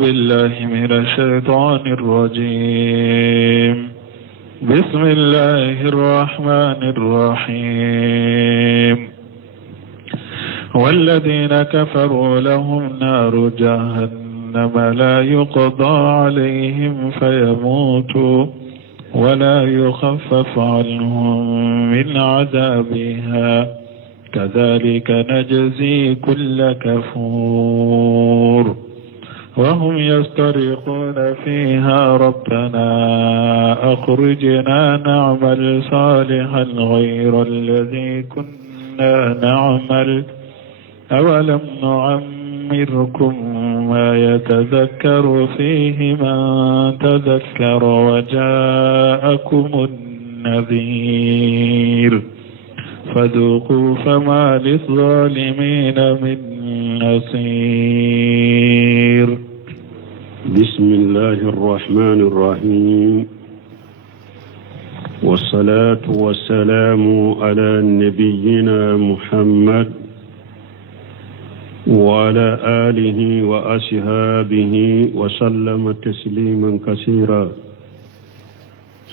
بالله من الشيطان الرجيم. بسم الله الرحمن الرحيم. والذين كفروا لهم نار جهنم لا يقضى عليهم فيموتوا ولا يخفف عنهم من عذابها كذلك نجزي كل كفور. وهم يسترخون فيها ربنا أخرجنا نعمل صالحا غير الذي كنا نعمل أولم نعمركم ما يتذكر فيه من تذكر وجاءكم النذير فذوقوا فما للظالمين من نصير. بسم الله الرحمن الرحيم، والصلاة والسلام على نبينا محمد وعلى آله وأصحابه وسلم تسليما كثيرا.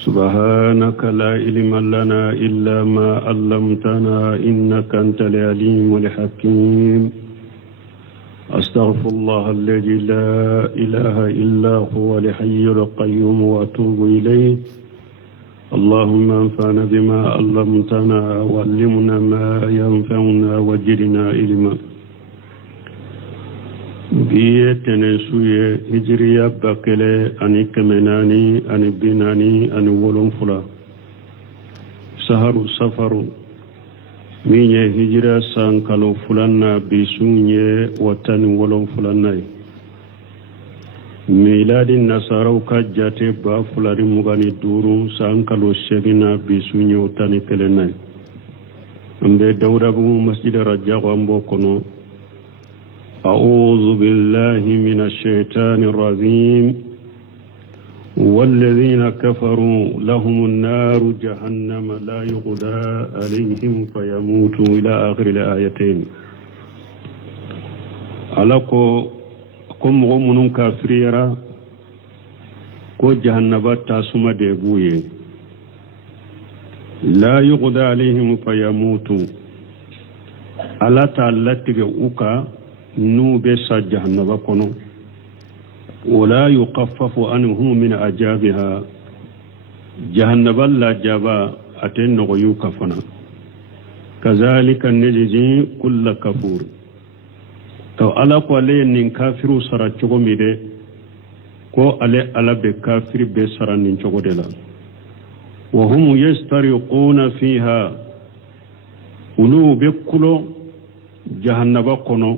سبحانك لا علم لنا إلا ما علمتنا إنك أنت العليم الحكيم. أستغفر الله الذي لا إله إلا هو الحي القيوم وأتوب إليه. اللهم انفعنا بما علمتنا وعلمنا ما ينفعنا وزدنا علما. بيتنا سوية هجرية بكلة أني كمناني أني بناني أني ولنفلا سهر سفر minye hijira sankalo fulanna bisunye watani wolon fulannai miladi nasaraw ka jate ba fulari mugani duru sankalo segina bisunye watani telenai ambe dawda bu masjid rajaq ambo kono. a'udhu billahi minash shaitanir rajim. والذين كفروا لهم النار جهنم لا يقضى عليهم فيموتوا إلى آخر الآيتين. ألاكو كم غمون كافريرا كو جهنم تاسما ديبوي لا يقضى عليهم فيموتوا ألا تعالى أوكا نوبسا جهنم كنو ولا يقفف عنه من عذابها جهنم لا جابا أتن غيوك فنا كذلك نجزي كل كفور. تو على قولي نين كافر سرچوغو ميده كو على بكافر بسران نينچوغو دلا. وهم يسترقون فيها ولو بكلو جهنم كنو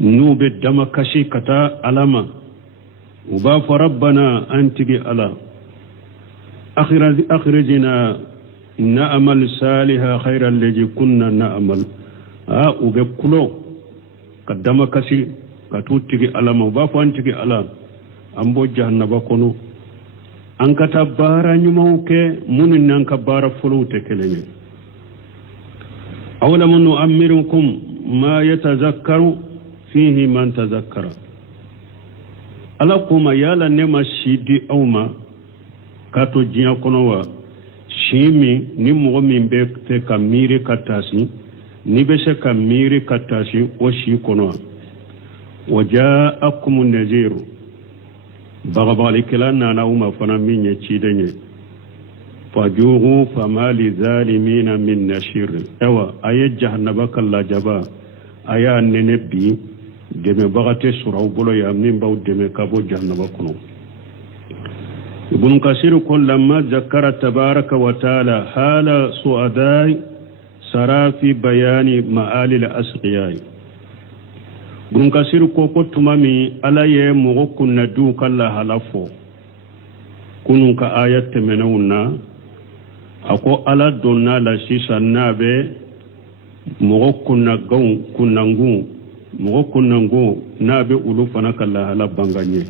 نوب الدم كشي كتا علما وباف ربنا أنتبي على أخرجنا نعمل صالحا خير الذي كنا نعمل وبكلو كدم كشي كتوتي علما وباف أنتبي على أمبو جهنم كنو أنك تبارا نموك من أنك بارا فلوت كلمة. أولم نؤمركم ما يتذكر فيه من تذكر. alakuma yala nema shidi auma kato jiya konowa shimi ni mɔgɔ min bɛ fɛ ka miiri ka taasi ni bɛ se ka miiri ka taasi o shi kɔnɔ wa ja'akumu naziru bagabalikɛla nana uma fana min ye ciden ye fajugu fama li zalimina min nashir. Ewa a ye jahannaba ka lajaba a y'a nɛnɛ bi deme bagate suraw bolo ya min baw deme kabo jahannaba kono. Ibn Kasir ko lamma zakara tabaraka wa taala hala su'adai sarafi bayani ma'ali al-asqiyai. Ibn Kasir ko tumami alaye mogo kunna du kala halafo kunun ka ayat temenawna ako ala donna la sisa nabe mogo kunna gaw kunnangu mogo kunnango nabe ulu fana kala hala banganye.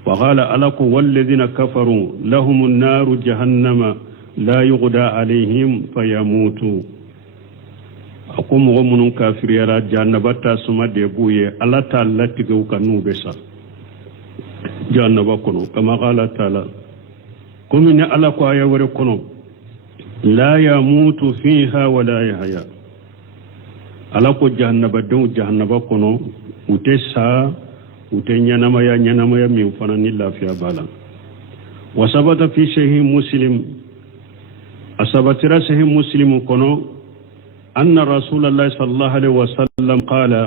فقال ألك والذين كفروا لهم النار جهنم لا يغدى عليهم فيموتوا. أقوم غمون كافر يرى جانبتا سما ديبوية ألا تعالى تغو كنو بسا jahannaba kono kama qala taala komi ne ala ko aya wore kono la yamutu fiha wala yahya ala ko jahannaba kono ute sa ute nyanamaya min fana ni lafiya bala wasabata fi sahih muslim asabatira sahih muslim kono anna rasulullah sallallahu alaihi wasallam qala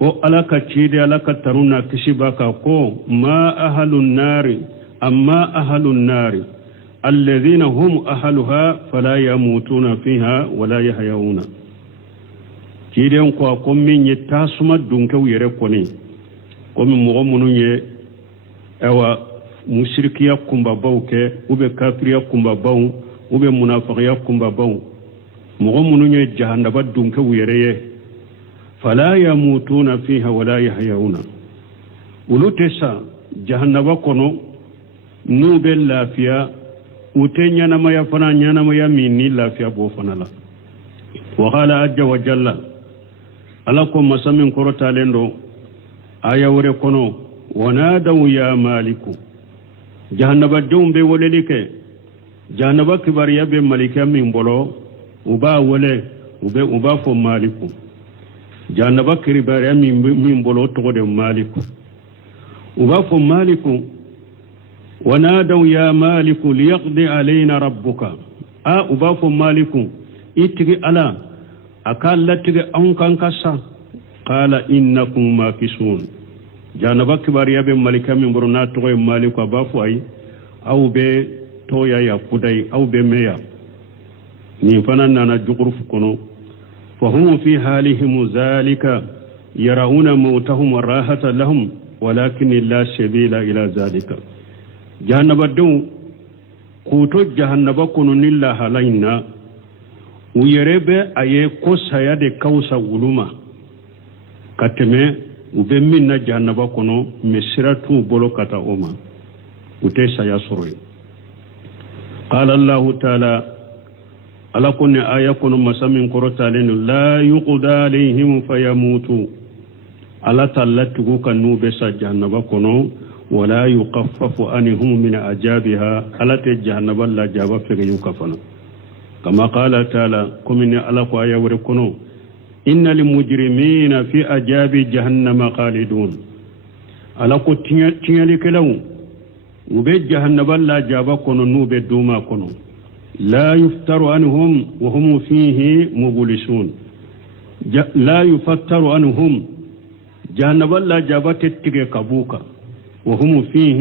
ko alaka cide alaka taruna kishibaka ko ma ahlun nari amma ahlun nari alladhina hum ahluha fala yamutuna fiha wala yahyawuna cide ko min yitasuma dunke yere koni ko min mo munun ye ewa mushrikiya kumba bawke ube kafiriya kumba baw ube munafiqiya kumba baw mo munun ye jahannaba dunke yere فلا يموتون فيها ولا يحيون ولوتسا جهنم كونو نوبل لافيا وتنيا نما يفنا نما يميني لافيا بوفنا لا وقال عز وجل ألكم مسمين كرتا لندو آية وركونو ونادوا يا مالك جهنم دوم بوللك جهنم كباريا بملكا من بولو وبا وله وبا فو مالك jannaba kiribara min bolo to de maliku uba fo maliku wanadaw ya maliku liyaqdi alaina rabbuka uba fo maliku itigi ala akalla tigi an kan kasa qala innakum makisun jannaba kibariya be malika min bolo na to maliku ba fo ay aw be to ya kudai aw be meya ni fanan na jukuruf kono فهم في حالهم ذلك يرون موتهم راحة لهم ولكن لا سبيل إلى ذلك جهنم دو كوتو جهنم كنو نلا حالينا ويرب أي قصة يد كوسا ولما كتمه وبمنا جهنم كنو مسيرتو بلو كتا أما وتيسا يسروي قال الله تعالى ala kunni aya kono masamin korotalen la yuqda alaihim fayamutu ala tallatugo kanube sa jahannaba kono wala yuqaffafu anhum min ajabiha ala te jahannaba la jaba fege yukafana kama qala taala kumni ala ko aya wore kono innal mujrimina fi ajabi jahannama khalidun ala ko tinyali kelaw ube jahannaba la jaba kono nube duma kono لا يفتر عنهم وهم فيه مبلسون لا يفتر عنهم جهنم لا جابت تيجي كبوكا وهم فيه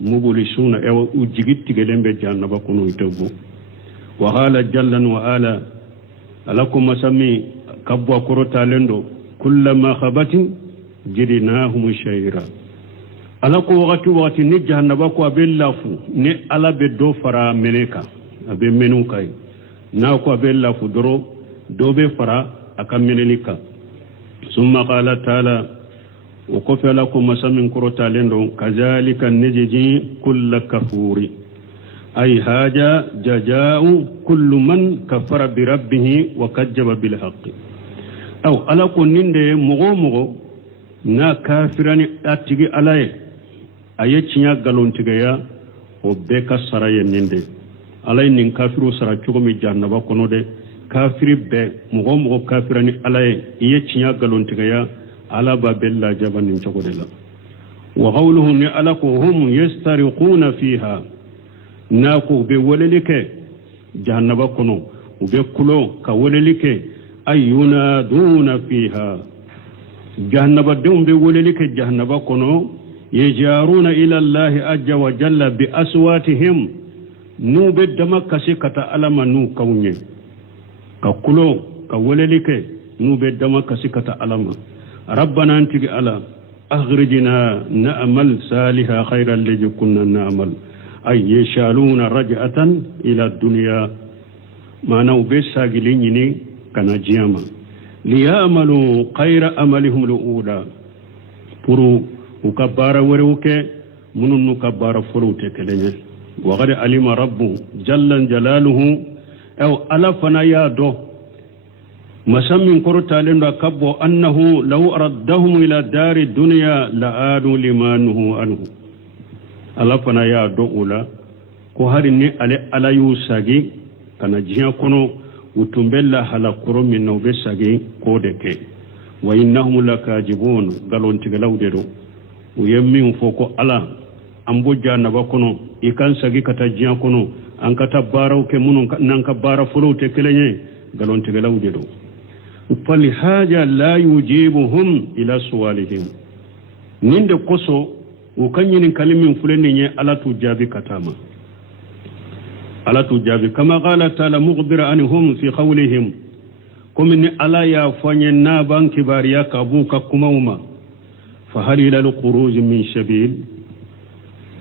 مبلسون او وجيت تيجي لمبه جهنم كونو يتبو وقال جل وعلا لكم مسمي كبوا كروتا لندو كلما خبت جرناهم شيرا alako wakati ni jahannaba ko abellafu ni ala be do fara meleka abe menu kai na ko abellafu doro do be fara aka menenika summa qala taala wa qafa lakum masamin kurota lendo kazalika najji kull kafuri ay haja jazaa'u kullu man kafara bi rabbih wa kadzaba bil haqq aw alako ninde mugo na kafirani atigi alaye aye cinya galontigaya o be ka saraye ninde alay nin kafiru sara cugomi jannaba kono de kafiri be mugo kafirani alaye iye cinya galontigaya ala ba bella jabanin cogodela wa qawluhum ni alako hum yastariquna fiha nako be wolelike jannaba kono ube kulo ka wolelike ayuna duna fiha jannaba dum be wolelike jannaba kono يجارون إلى الله عز وجل بأصواتهم نو بدما كسكتا ألما نو كوني كقلو كوللك نو بدما كسكتا ألما ربنا أنتك ألا أخرجنا نأمل صالحا خيرا الذي كنا نأمل أي يشالون رجعة إلى الدنيا ما نو بساقليني كان جياما ليأملوا خير أملهم الأولى فرو ukabara wereuke munun nukabara furute kelenye waqad alima rabbu jalla jalaluhu aw alafana ya do masammin korta lendo kabbo annahu law araddahum ila dari dunya la adu limanuhu anhu ala fana ya do ula ko hari ni ale ala yu sagi kana jiya kono utumbella hala koro min no be sagi ko de ke wa innahum lakajibun galon tigalawde do o yemmi foko ala ambo janaba kono ikan sagi kata jiya kono an kata baraw ke munun nan ka bara fulu te kelenye galon tigalawde do fali haja la yujibuhum ila suwalihim ninde koso o kanyinin kalimin fulani nye ala tu jabi katama ala tu jabi kama qala ta'ala mukhbira anhum fi qawlihim kum ni ala ya fanye na ban kibariya kabuka kumauma fa hal ila al-khuruj min sabil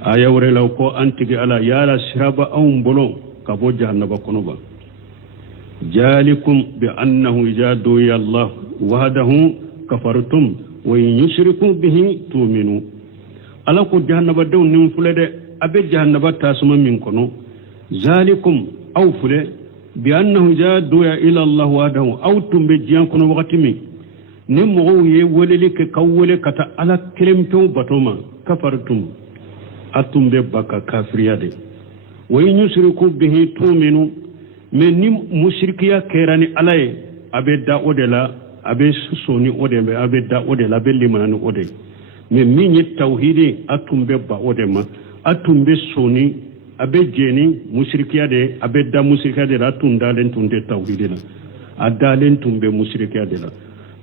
aya wore law ko antigi ala yala siraba aw bolo kabo jahannaba kono ba jalikum bi annahu jadu ya allah wahdahu kafartum wa yushriku bihi tu'minu ala ko jahannaba daw nim fulede abe jahannaba tasuma min kono zalikum aw fule bi annahu jadu ya ila allah wahdahu aw tumbe jiyan kono wakati mi nim mo ye woleli ke kawole kata ala kelemto batoma kafartum atumbe baka kafiriyade wa yushriku bihi tu'minu men nim mushrikiya kerani alaye abe da odela abe soni odembe abe da odela abe limanani ode men min yi tauhidi atumbe ba odema atumbe soni abe jeni mushrikiya de abe da mushrikiya de atunda len tunde tauhidi na adalen tumbe mushrikiya de la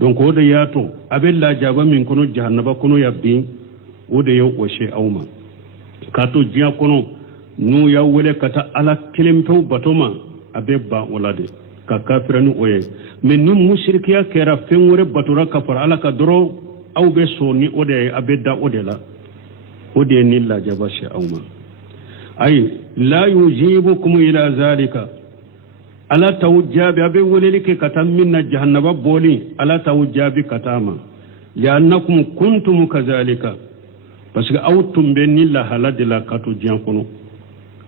donc ode yato abe la jaba min kono jahannaba kono yabbi ode yo oshe awma kato jiya kono nu ya wele kata ala kelempew batoma abe ba olade ka kafirani oye men ni mushrikiya kera fenwore batura kafar ala ka doro aw be soni ode abe da ode la ode ni la jabashi awma ay la yujibukum ila zalika ala tawjabi abe wolelike katam minna jahannaba boli ala tawjabi katama li'annakum kuntum kazalika parce que aw tumbe ni la haladila katu jiyan kono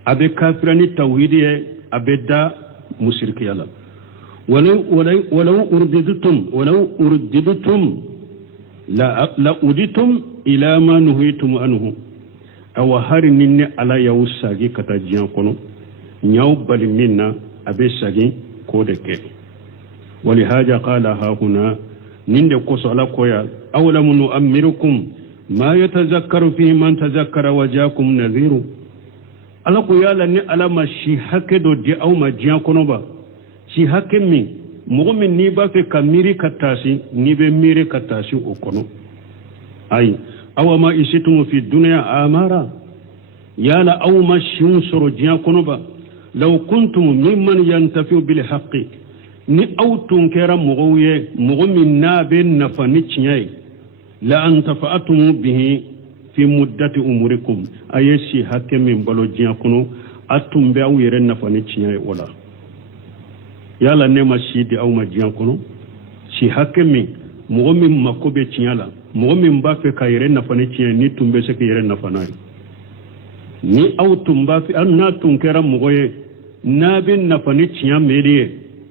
abe kafirani tawhidi abe da mushrikiya la ولو أرددتم لأوديتم إلى ما نهيتم عنه أو هارنين على يوساقي كتاجيان كونو نيو بالي منا أبي ساقي كودك ولهذا قال ها هنا نند قص على كويا أولم نؤمركم ما يتذكر فيه من تذكر وجاكم نذير على كويا لني على ما شي هكذا دي أو ما جيان كونو با si hakke mi mogo min ni ba fe ka miri katasi ni be miri katasi o kono ay awa ma isitum fi dunya amara yala aw ma shun soro jiya kono ba law kuntum mimman yantafiu bil haqqi ni aw tun kera mogo ye mogo min na be nafa ni ciyai la antafa'atum bihi fi muddati umurikum ayesi hakke min balo jiya kono atum be aw yere nafa ni ciyai wala yala nema shidi aw majiyan kono shi hakke mi mogo min makobe ciyala mogo min ba fe ka yere nafa ne ciya ni tumbe se ke yere nafa nay ni aw tumba fi an na tunkera mogo ye na bin nafa ne ciya meriye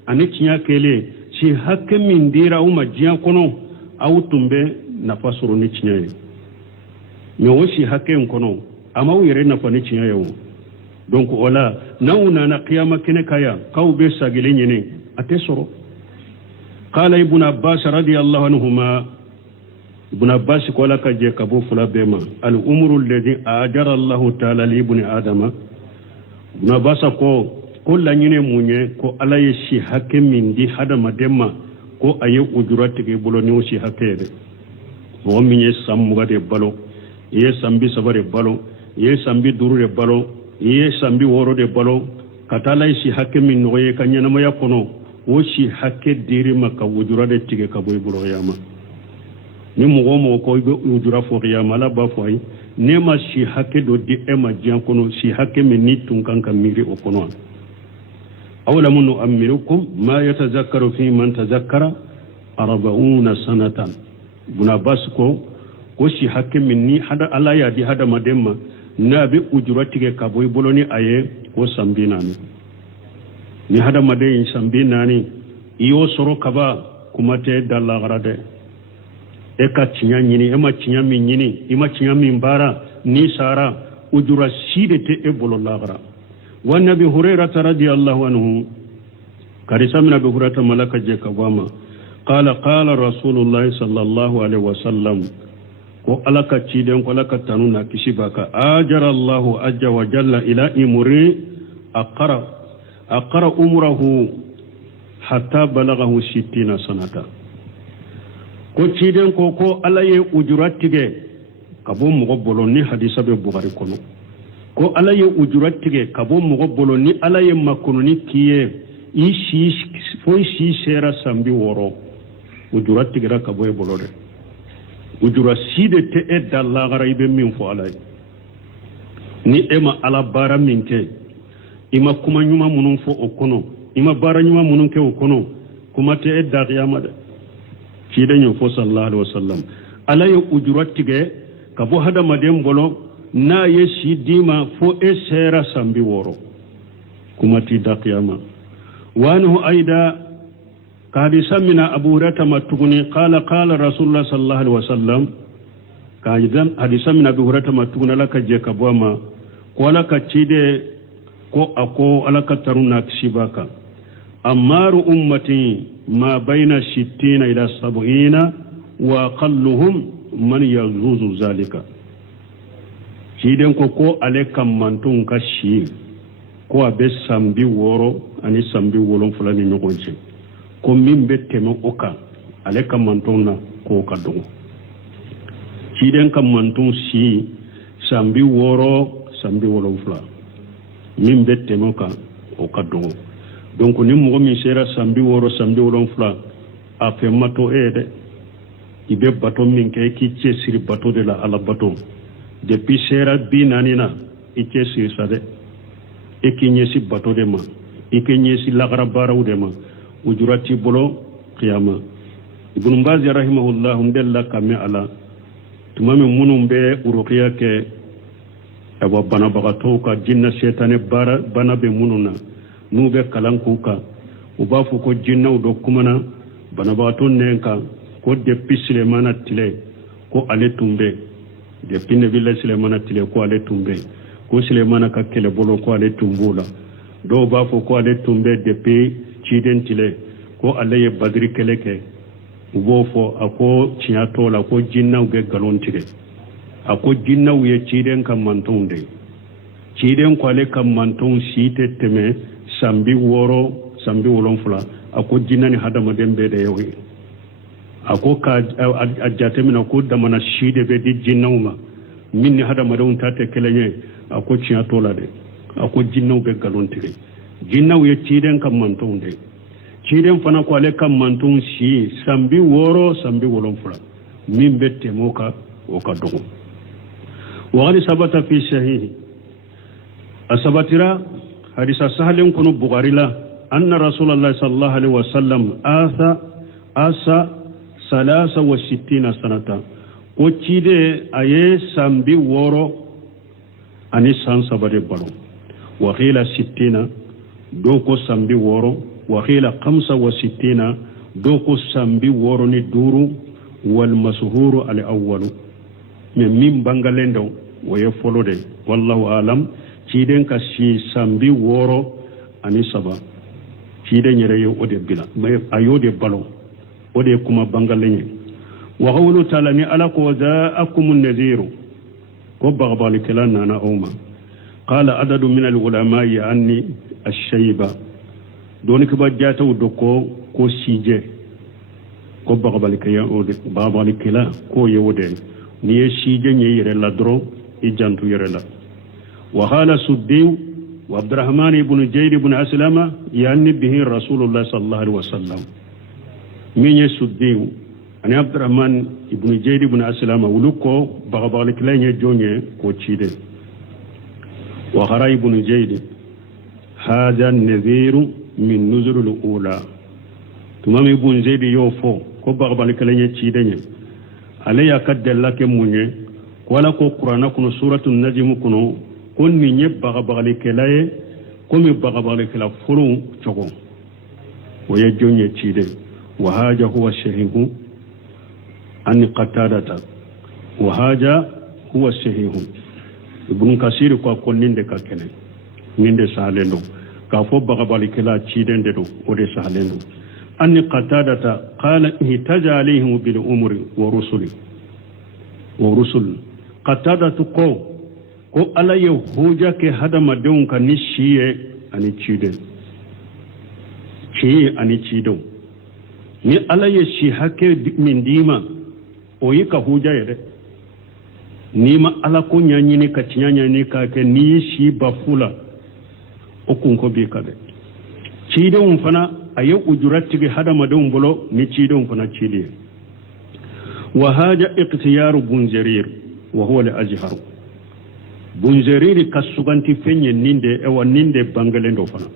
ani ciya kele shi hakke min dira aw majiyan kono aw tumbe nafa suru ni ciya ye me wo shi hakke kono ama yere nafa ne ciya ye donc wala nauna na qiyama kene kaya kaw be sagile nyene atesoro qala ibn abbas radiyallahu anhuma ibn abbas ko la ka je kabo fula bema al umru alladhi ajara allah ta'ala li ibn adama ibn abbas ko la nyene munye ko ala yeshi hakke min di hadama demma ko aye ujurati ke bolo ni oshi hakke o minye sammu gade balo ye sambi sabare balo ye sambi durure balo ye sambi woro de balo katala shi hakke min noye kanyana maya kono wo shi hakke diri maka wujura de tige ka boy bulo yama ni mo ko wujura fo yama la ba foy ne ma shi hakke do di e ma jian kono shi hakke min ni tun kan kan miri o kono awla mun amirukum ma yatazakkaru fi man tazakkara 40 sanatan buna basko ko shi hakke min ni hada ala ya di hada mademma na bi ujuratike ka boy boloni aye ko sambina ni hada made sambina ni iyo soro kaba kuma te dalla garade e ka tinya nyini e ma tinya min nyini e ma tinya min bara ni sara ujura sidete e bolo lagara wa nabi hurairah radiyallahu anhu karisa min abi hurairah malaka je kabama qala qala rasulullah sallallahu alaihi wasallam ko alaka ciden ko alaka tanuna kishibaka ajara allah azza wa jalla ila imri aqara umrahu hatta balaghahu 60 sanata ko ciden ko alaye ujuratige kabo mogo boloni hadisa be bukhari kono ko alaye ujuratige kabo mogo boloni alaye makononi kiye ishi sera sambi woro ujuratige ra kabo e bolode ujura side te e dalla gara ibe min fo alay ni ema ala bara minke ima kuma nyuma munun fo okono ima bara nyuma munun ke okono kuma te e da qiyama de side nyo fo sallallahu alaihi wasallam alaye ujuratige kabo hada madem bolo na yeshi dima fo e sera sambi woro kuma ti da qiyama وانه ايضا قال سمنا ابو هريره متغني قال رسول الله صلى الله عليه وسلم كاجدم حديث من ابو هريره متغني لك جك بوما ولا كتيده كو اكو لك ترنا كشباكا امار امتي ما بين 60 الى 70 واقلهم من يجوز ذلك ciden ko ale kam mantun kashi ko abe sambi woro ani sambi wolon fulani nyogonje ko min be teme oka ale kam mantun na ko ka dogo ciden kam mantun si sambi woro sambi wolon fula min be teme oka o ka dogo donc ni mo mi sera sambi woro sambi wolon fula a fe mato ede ibe bato min ke ki ce siri bato de la ala bato depuis sera binanina ike siri sade eke nyesi bato de ma eke nyesi lagara baraw de ma ujurati bolo qiyama ibn baz rahimahullah ndella kame ala tumame munum be uruqiya ke aba bana bagato ka jinna shaytane bana be mununa nube kalankuka ubafu ko jinna do kumana bana bagato nenka ko depuis Sulemana tile ko ale tumbe depuis ne villa Sulemana tile ko ale tumbe ko Sulemana ka kele bolo ko ale tumbula do ba fo ko ale tumbe depuis ciden tile ko ale ye badri keleke ubo fo ako ciatola ko jinna ge galon tile ako jinna ye ciden kam mantonde ciden ko ale kam manton site teme sambi wolon fula ako jinna ni hadama dembe de yoyi ako ka ajatemina ko damana shide be di jinnawma minni hada madawun tate kelenye ako ciya tola de ako jinnaw be galontire jinnaw ye ciden kam mantonde ciden fana ko ale kam manton si sambi wolon fula min be temoka o ka dogo wa ali sabata fi sahih asabatira hadisa sahalen kono bukhari la anna rasulullah sallallahu alaihi wasallam asa 63 sanata ko cide aye sambi woro ani san sabade balo wa khila 60 do ko sambi woro wa khila 65 do ko sambi woro ni duru wal mashhuru al awwal min bangalendo waye folode wallahu alam ciden ka si sambi woro ani saba cide nyere yo ode bila ayode balo ode kuma bangalenye wa qawlu ta'ala ni ala ko ja'akumun nadhiru ko bagbal kilana na umma qala adadu min al-ulama anni ash-shayba doni ko bajjata udoko ko sije ko bagbal kaya ode bagbal kila ko yewode ni sije nye yere la dro e jantu yere la wa qala suddi wa abdurrahman ibn jayd ibn aslama yanni bihi rasulullah sallallahu alaihi wasallam min yasuddiu ani abdurrahman ibn jayd ibn aslama wuluko bagabal klanye jonye ko cide wa khara ibn jayd hada an-nadhir min nuzul al-ula tumam ibn jayd yofo ko bagabal klanye cide nye alaya kaddalla ke munye wala ko qur'ana kuno suratul najm kuno konni nye bagabal klaye ko mi bagabal kla furu chogo waya jonye cide وهذا هو الشهيه أن قتادة وهذا هو الشهيه ibn kasir ko konninde ka kene ninde salendo ka fo bagabali kala cidende do o de salendo anni qatadata qala ihtaja alaihim bil umri wa rusul qatadatu ko ala ye hoja ke hadama deun ka ni shiye ani cido ni ala ye shi hake min dima o yi ka hoja yede ni ma ala ko nyanyini ka tinyanyani ka ke ni shi bafula o kun ko bi kade cido fana ayi ujurati ge hadama deun bolo ni cido fana cidi wa haja iqtiyaru bunjarir wa huwa al-ajhar bunjarir kasuganti fenye ninde ewa ninde bangalendo fana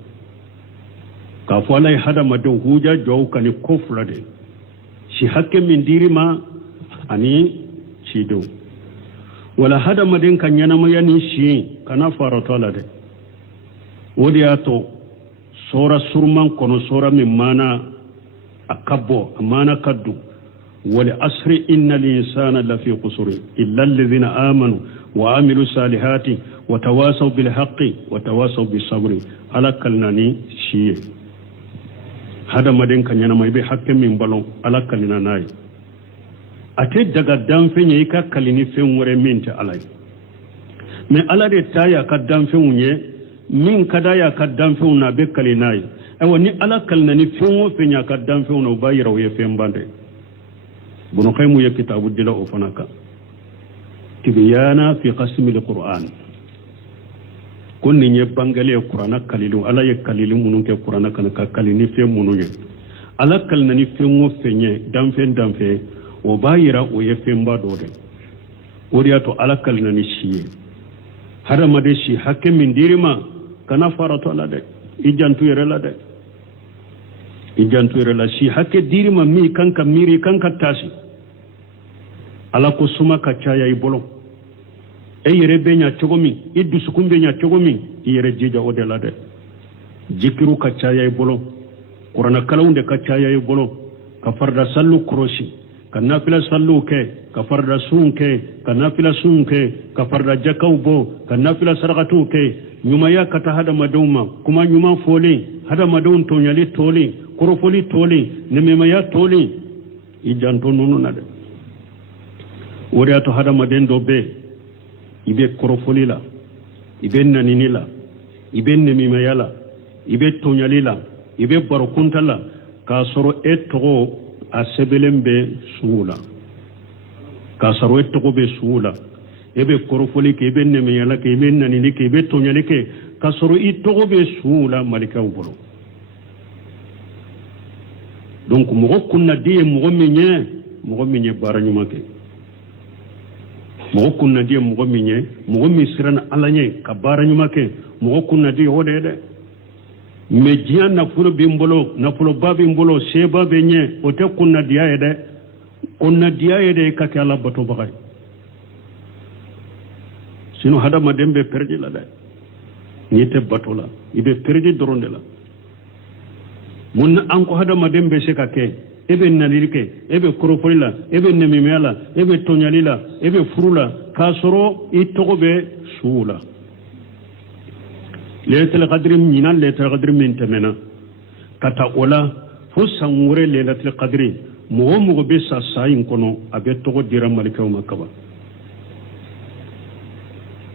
ka fala hadama deun huja jow kani koflade shi hakke min dirima ani cido wala hadama den kan yana mayani shi kana faratola de wodi ato sora surman kono sora min mana akabbo mana kaddu wal asri innal insana lafi qusur illa alladhina amanu wa amilu salihati wa tawasaw bil haqqi wa tawasaw bis sabri alakalnani shiye hadama den kan yana mai be hakke min balon alakalina nayi ate daga danfe nye ka kalini fen wore min ta alai me ala de taya ka danfe unye min kada ya ka danfe una be kalinai ewa ni ala kalna ni fen wo fen ya ka danfe una ba yira wo fen bande bunu khaymu ya kitabu dila o fanaka tibyana fi qasmi alquran kunni nye bangale qur'ana kalilu ala ye kalilu munun ke qur'ana kan ka kalini fen munun ye ala kalna ni fen wo fen ye danfe o bayira o yefen ba dode woriya to alakal nani shiye hada made shi hakke min dirima kana farato ala de ijantu yere la shi hakke dirima mi kanka miri kanka tashi ala ko suma ka caya i bolo e yere benya chogomi iddu sukumbe nya chogomi yere jija o de la de jikiru ka caya i bolo qur'ana kalawunde ka caya i bolo ka farda sallu kroshi ka nafila sallu ke ka farda sun ke ka nafila sun ke ka farda jakau bo ka nafila sarqatu ke nyuma ya kata hada maduma kuma nyuma foli hada madun to nyali toli koro foli toli nemema ya toli ijanto nunu nade wori to hada maden do be ibe koro foli la ibe nanini la ibe nemema yala ibe to nyali la ibe barokunta la ka soro etto a sebelembe suula ka saro etto be suula ebe korofoli ke be neme yala ke be nanini ke be tonyale ke ka saro itto be suula malika ubolo donc mo kunna die mo minye baranyuma ke mo kunna die mo mi sirana alanye ka baranyuma ke mo kunna die hodede me jiyan na fulo babi mbolo seba benye ote kunna diya yede kake ala bato bagay sino hada madembe perdi la de nyete bato la ibe perdi doronde la mun anko hada madembe se kake ebe nalirike ebe korofolila ebe nemimela ebe tonyalila ebe furula kasoro itogobe suula lailatul qadr minna lailatul qadr min tamana kata ola fo sangure lailatul qadr mo be sa sayin kono abe togo dira malikaw makaba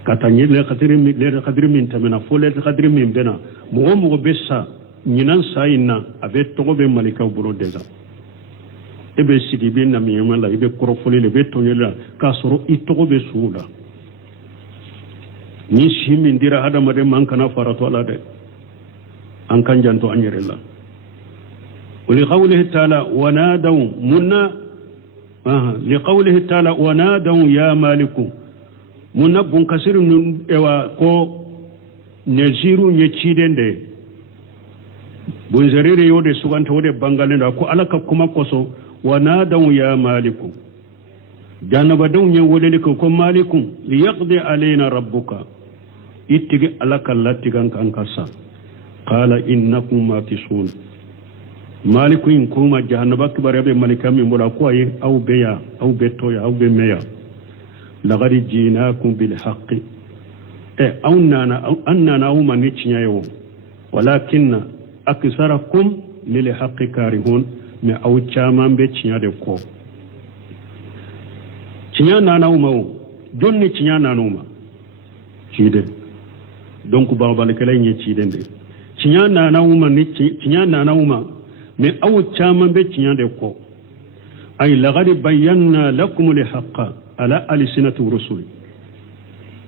kata ni lailatul qadr min tamana fo lailatul qadr min bena mo be sa nyinan sayinna abe togo be malikaw buro deja ebe sidibe na miyamala ibe korofole le be tonyela kasoro itogo be suula ni shimi ndira adama de mankana farato ala de an kan janto anyerella li qawlihi ta'ala wa nadaw munna li qawlihi ta'ala wa nadaw ya maliku munna bun kasir nun ewa ko neziru nyechidende bun zarire yode suganta wode bangalenda ko alaka kuma koso wa nadaw ya maliku janaba daw nye wole ko malikum li yaqdi alaina rabbuka ittigi alaka latigan kan kasa qala innakum makisun maliku in kuma jahannaba kibare be malika min bola ko ay aw beya aw betoya aw be meya laqad jiinakum bil haqqi annana uma ni ciñayewo walakinna aksarakum lil haqqi karihun mais aw caman be ciñade ko ciña nana uma o jonni ciña nana uma ciide donc babalikala ñe ciidende ciña nana uma ni ciña nana uma mais aw caman be ciñade ko ay laqad bayyana lakum al haqqa ala alsinati rusuli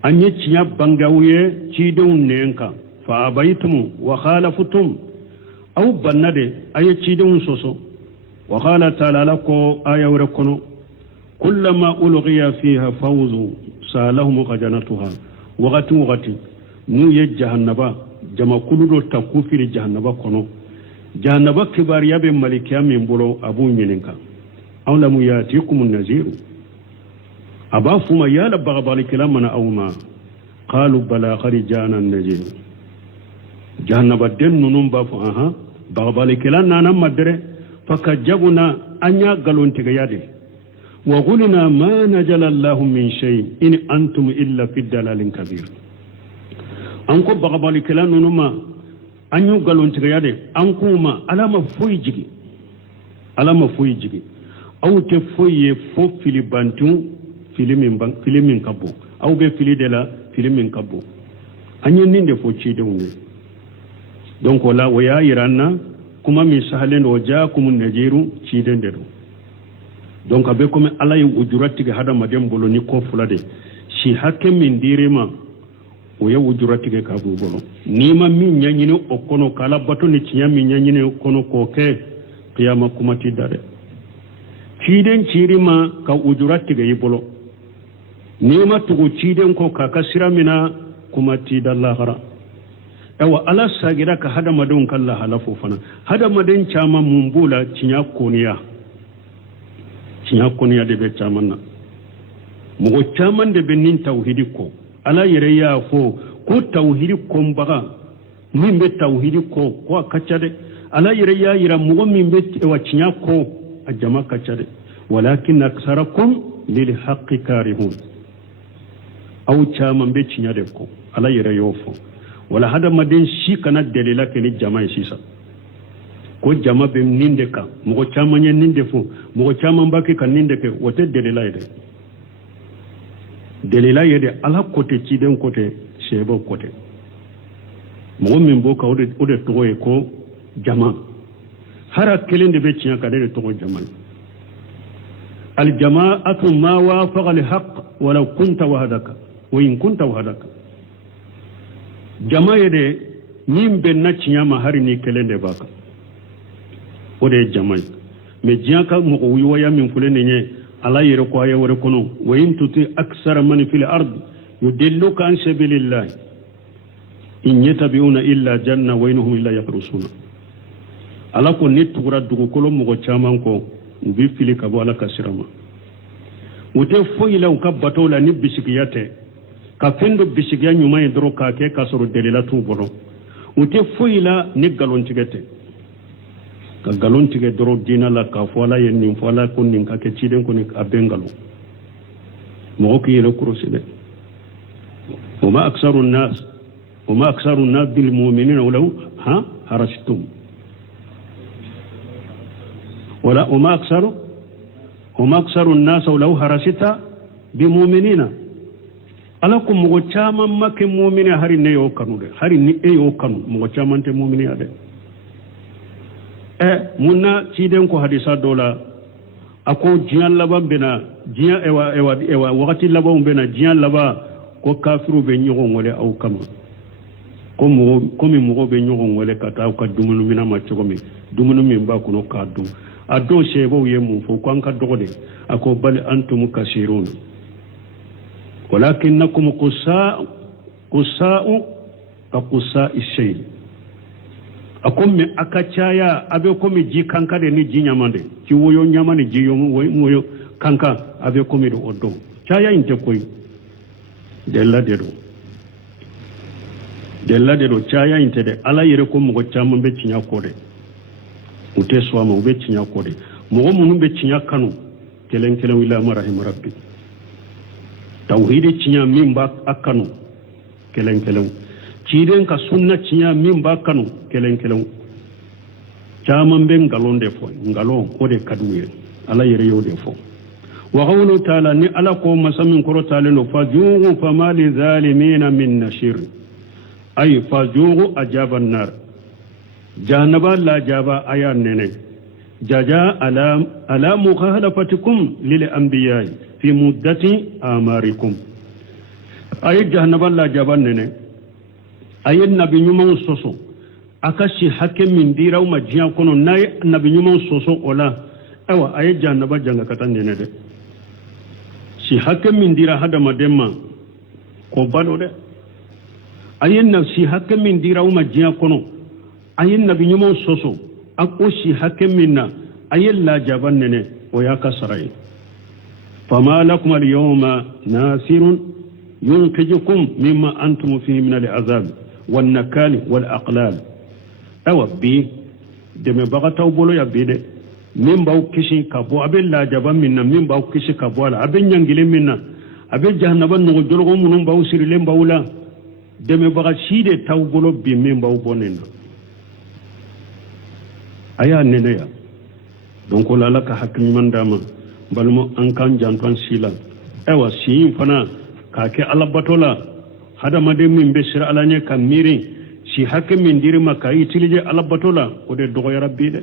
anye ciña bangawye ciidew nenka fa abaytum wa khalafutum aw bannade aye ciidew soso wa qala ta'ala lako aya warakono kullama ulghiya fiha fawzu salahum qajanatuha waqati nu ye jahannaba jama kuludo takufiri jahannaba kono jahannaba kibariya be malikiya min bolo abu nyininka aw lam yatikum an-naziru aba fuma yala bagbali kilamana awma qalu bala kharijana an-nazir jahannaba den nunum ba fu aha bagbali kilana nan madre fakajabuna anya galonte ga yade wa qulna ma najala Allah min shay in antum illa fi dalalin kabir anko bagbali kilana nunuma anyu galonte ga yade ankuma alama foyi jigi aw te foye fo fili bantu filimin kabo aw be fili de la filimin kabo anyen ninde fo cide woni donc wala waya iranna kuma mi sahalen o jaakum najiru cide de do donc abe comme alay ujurati ga hada madem bolo ni ko fulade si hakke min direma o ya ujurati ga kabu bolo ni ma min nyanyine o kono kala bato ni cinya min nyanyine o kono ko ke qiyama kuma ti dare ciden cirima ka ujurati ga yibolo nima tugu ciden ko ka kasira mina kuma ti dallahara ewa ala sagira ka hada madon kalla halafu fana hada maden chama mumbula cinya koniya de be chamanna mugo chaman de benin tauhidi ko ala yere ya fo ko tauhidi ko mbaga min be tauhidi ko kacade ala yere ya yira mugo min be ewa cinya ko ajama kacade walakin aksarakum lil haqqi karihun aw chaman be cinya de ko ala yere yofo wala hada madin shi kana dalila ke ni jama'a sisa ko jama be ninde ka mugo chaman yen ninde fo mugo chaman baki kan ninde ke wote dalila yede ala kote ciden kote shebo kote mugo min bo ka ode toye ko jama hara kelende be cinya ka de to jama al jama'atu ma wafaqa al haqq walau kunta wahdaka wa in kunta wahdaka jama'a de min ben na cinya ma hari ni kelende baka ode jama'a me jiya ka mo ko wiwa min fulene nye ala yere ko ya wore kono wa in tuti aksara man fil ard yudilluka an sabilillah in yatabi'una illa janna wa inhum illa yaqrusuna ala ko ni tuura dugu kolo mo chaman ko ubi fili ka bo ala kasirama wote foyila ka batola ni bisikiyate ka fendo bisigiya nyuma e doro ka ke kasoro delela tu bolo wote foyila ni galontigete ka galontige doro dina la ka fola yen nim fola ko nin ka ke ciden ko ni abengalo mo ko yele kuroside وما أكثر الناس بالمؤمنين ولو هرشتم وما أكثر الناس ولو هرشت بمؤمنين alakum mo chama make mu'mini hari ne yo kanu de hari ni e yo kanu mo chama te mu'mini ade munna ciden ko hadisa dola ako jiyan laba bena jiyan ewa wakati laba bena jiyan laba ko kafiru be nyogo ngole aw kama ko mi mo be nyogo ngole kata ka dumunu mina ma chogomi dumunu min ba kuno ka du ado shebo yemu fo ko an ka dogode ako bal antum kasirun ولكنكم قساء كقساء الشيء akom me akachaya abe ko mi ji kanka de ni ji nyamande ci woyo nyamane ji yo moyo kanka abe ko mi do oddo chaya inte koy della dedo chaya inte de ala yere ko mo chama be cinya ko de ute so mo be cinya ko de mo mo be cinya kanu kelen wila marahim rabbi tawhidi cinya min ba akanu kelen kelen ciden ka sunna ciya min ba kanu kelen kelen caman ben ngalon de fo ngalon o de kaduye ala yere yo de fo wa qawlu ta'ala ni ala ko masamin koro ta'ala no fajuhu fama li zalimina min nashir ay fajuhu ajaban nar jahannaba la jaba ayan nene jaja ala mukhalafatikum lil anbiya fi muddati amarikum ay jahannaba la jaba nene ay nabi nyuma soso akashi hakke min diraw ma jiya kono nay nabi nyuma soso ola awa ay jahannaba janga katan nene de si hakke min dira hada mademma ko bado de ayen na si hakke min diraw ma jiya kono ayin nabi nyumo soso ako shi hakke minna ayin la jaban nene o ya kasarai fama lakum al yawma nasirun yunqijukum mimma antum fihi min al azab wan nakal wal aqlal awa bi de me bagataw bolo ya bi de min baw kishi kabo abe la jaban minna min baw kishi kabo ala abe nyangile minna abe jahannaba no jologo munum baw sirile bawla de me baga shide taw bolo bi min baw bonena aya nene ya donc la la ka hakki man dama balmo an kan janton sila ewa si fana ka ke alabatola hada made min be sir alanye kam miri si hakki min dirima ka itilije alabatola o de dogo ya rabbi de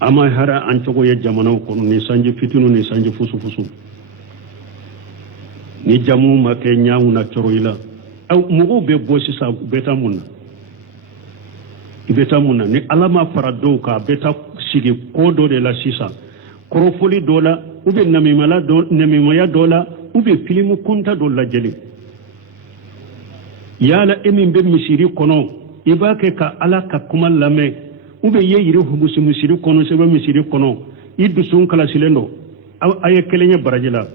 ama hara an togo ya jamana ko ni sanji fitinu ni sanji fusu ni jamu make nyaawu na choroila aw mugo be bosi sa beta munna ibeta munna ni alama farado ka beta sigi kodo de la sisa korofoli dola ube namimaya dola ube filimu kunta dola jeli yala emin be misiri kono ibake ka ala ka kuma lame ube ye yiri hubusi misiri kono sebe misiri kono idusun kala silendo aye kelenye barajila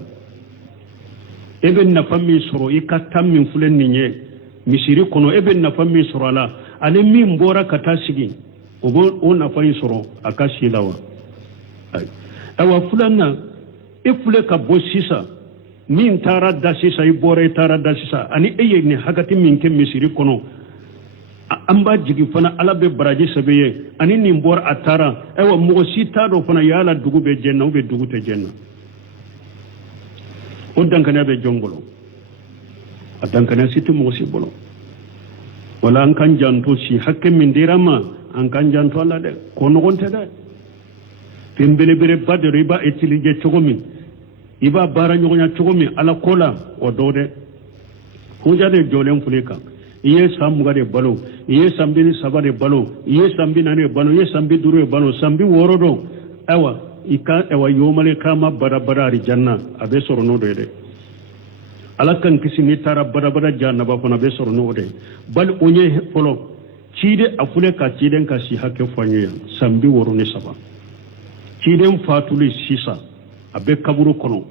ebe na fami soro ikata min fulen ninye misiri kono ebe na fami soro ala ale min bora kata sigi o na fayin soro akashi lawa awa fulana ifule ka bo sisa min tara da sisa i bora tara da sisa ani eye ni hagati min ke misiri kono amba jigi fana ala be baraji sabeye ani ni bora atara awa mo sita do fana yala dugu be jenna o be dugu te jenna o dankana be jongolo adankana situ mo si bolo wala an kan janto si hakke min dirama an kan janto alla de ko no gonte de tembele bere badde riba etilije chogomi iba bara nyonya chogomi ala kola o dode hujade jolen fulika iye samu gade balo iye sambi sabade balo iye sambi nane balo iye sambi duru balo sambi worodo awa ika awa yomale kama bara ri janna abe soro no de alakan kisi ni tara bada janna ba fana be soro no de bal onye folo cide afule ka ciden ka si hakke fanye sambi woro ni saba ciden fatuli sisa abe kaburu kono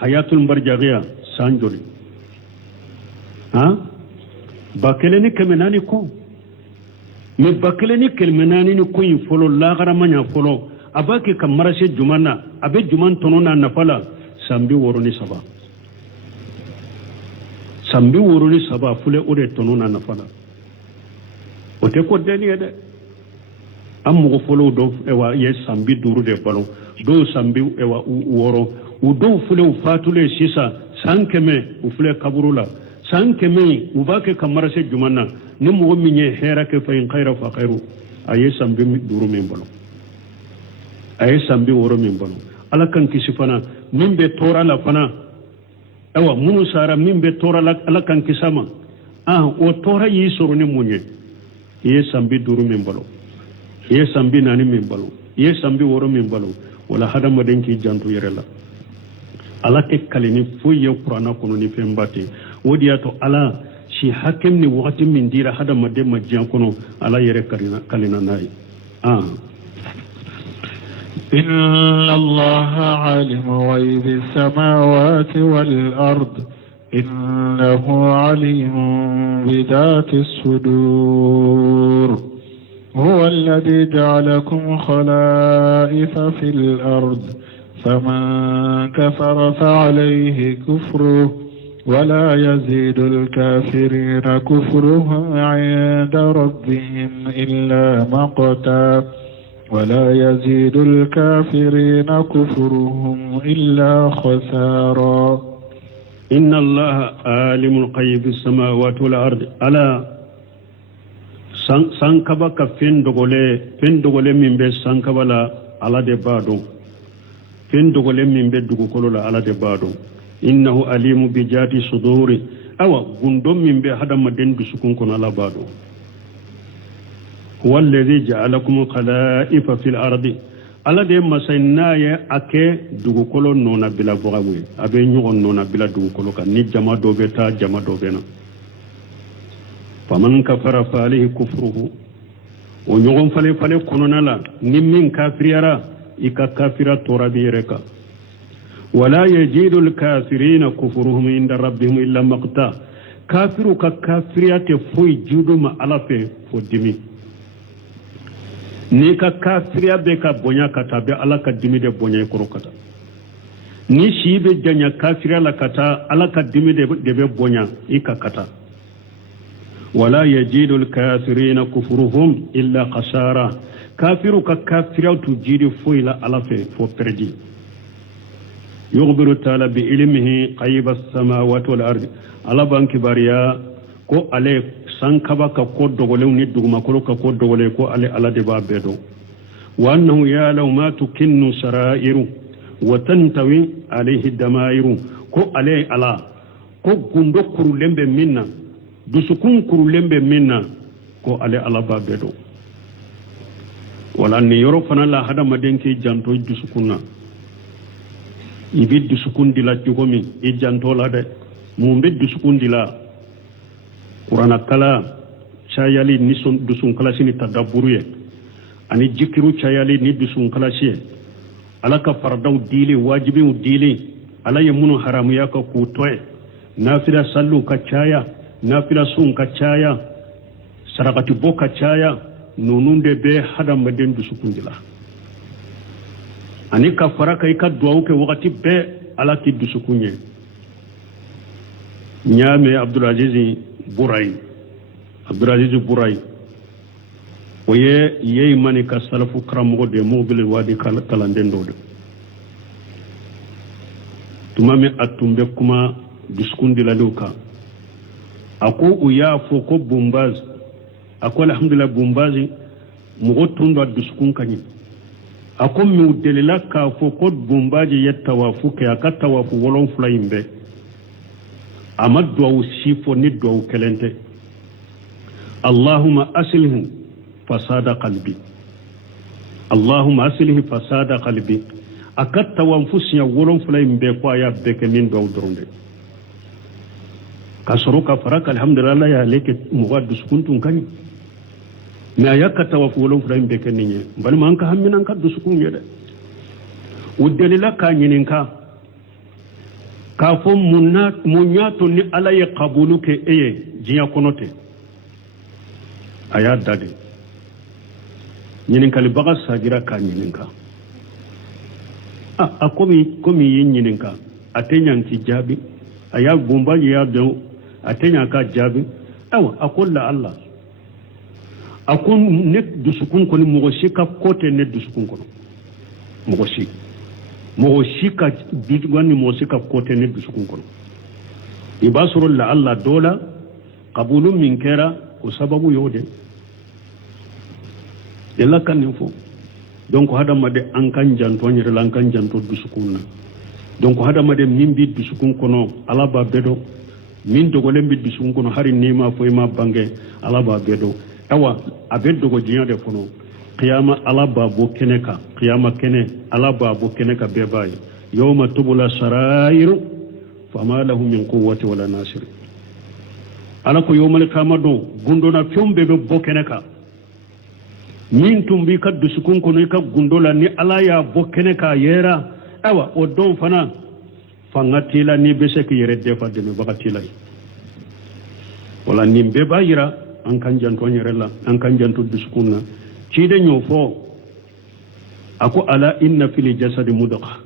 hayatul barjariya sanjori ha bakeleni kemenani ko me bakeleni kemenani ni ko yin folo la garamanya folo abake kamarase jumana abe juman tonona nafala sambi woro ni saba sambi woro ni saba fule ode tonona nafala o te ko deni de amugo folo do ewa ye sambi duru de balo do sambi ewa woro u do fule u fatule sisa sankeme u fule kaburula sankeme u bake kamarase jumana ni mo minye hera ke fa in khaira fa khairu aye sambi duru min balo aye sambi woro min balo ala kan kisifana min be tora la fana awa munu sara min be tora la ala kan kisama o tora yi soro ni munye ye sambi duru min balo ye sambi nani min balo ye sambi woro min balo wala hada maden ki jantu yerela ala ke kalini fo ye qur'ana kono ni fembati wodiya to ala shi hakem ni wakati min dira hada maden majjan kono ala yere kalina nai إن الله عالم غيب السماوات والأرض إنه عليم بذات الصدور هو الذي جعلكم خلائف في الأرض فمن كفر فعليه كفره ولا يزيد الكافرين كفرهم عند ربهم إلا مقتا ولا يزيد الكافرين كفرهم إلا خسارا إن الله عالم الغيب السماوات والأرض ألا sankaba ka fen dogole min be sankaba la ala de bado fen dogole min be dugukolo la ala de bado innahu alimu bi jati suduri awa gundo min be hadama den dusukun kono ala bado huwa alladhi ja'alakum khala'ifa fil ardi ala de masayna ya ake dugukolo nona bila bogawe abe nyugo nona bila dugukolo kan ni jama do be ta jama do be na faman kafara falihi kufruhu o ñogon fale konona la ni min kafiriyara ika kafira torabireka wala yajidu alkafirina kufruhum inda rabbihim illa maqta kafiru ka kafiriyate foy juduma ala fe fo dimi ni ka kafiriya be ka bonya kata be ala ka dimi de bonya koro kata ni shibe janya kafiriya la kata ala ka dimi de be bonya ika kata ولا يجيد الكافرين كفرهم إلا خسارة كافر ككافر تجيد فويل ألف فوبردي يخبر تعالى بعلمه غيب السماوات والأرض على بانك باريا كو علي سانكبا كو دوغولو ني دوغما كو دوغولي كو على دبا بيدو وأنه يعلم ما تكن سرائر وتنتوي عليه الدمائر كو علي على كو غندو كرولمbe minna dusukun kurulembe minna ko ale alaba bedo wala ni yoro fana la hada madenke janto dusukunna ibi dusukun dila jogomi e janto la de mumbe dusukun dila qur'ana kala chayali ni son dusun kala sini tadabburu ani jikiru chayali ni dusun kala shi alaka fardaw dili wajibi dili ala yamunu haramu yaka ku toy nafila sallu ka chaya nafila sun ka caya sarakati bo ka caya nununde be hadam maden du sukundila ani ka faraka ka duwaw ke wakati be ala ki du sukunye nyame abdulaziz buray oye yey mani ka salafu kramo de mobil wadi kalanden do tumame atumbe kuma du sukundila luka ako uya foko bumbaz ako alhamdulillah bumbazi mugo tundo duskun kanyi ako mi udelila ka foko bumbaji yatawafu ke akatawafu wolon flaimbe amaddu au sifo niddu au kelente Allahumma aslih fasada qalbi Allahumma aslih fasada qalbi akatawafu siya wolon flaimbe kwa ya beke min do dronde kasoro ka faraka alhamdulillah ya leke mugaddu sukuntun kani me ayakata wa fulon fulan be keninye bal man ka hamminan ka dusukun yede udelila ka nyininka ka fo munyato ni ala ya qabulu ke eye jiya konote aya dade nyininka li baga sagira ka nyininka komi yin nyininka atenyan ki jabi aya gumba ya do atenya ka jabi awa akolla Allah akon ne dusukun ko ni mogoshi ka kote ne dusukun ko mogoshi ka bidwani mogoshi ka kote ne dusukun ko ibasuru la Allah dola qabulun min kera ko sababu yode yalla kan info donc hada made an kan janto nyire lan kan janto dusukunna donc hada made min bi dusukun kono ala ba bedo min dogole bi dusukun kono hari nima foy ma bange ala ba bedo awa abeddo go jiya de fono qiyama ala ba bo keneka qiyama kene ala ba bo keneka be bay yawma tubula sarair fama lahu min quwwati wala nasir ala ko yawmal qiyamado gundona fiombe be bo keneka min tumbi ka dusukun kono ka gundola ni ala ya bo keneka yera awa o don fana fangatila ni bese ki yere defa de me bakatila wala ni be bayira an kan janto nyerela an kan janto duskunna ci de ñofo ako ala inna fil jasadi mudghah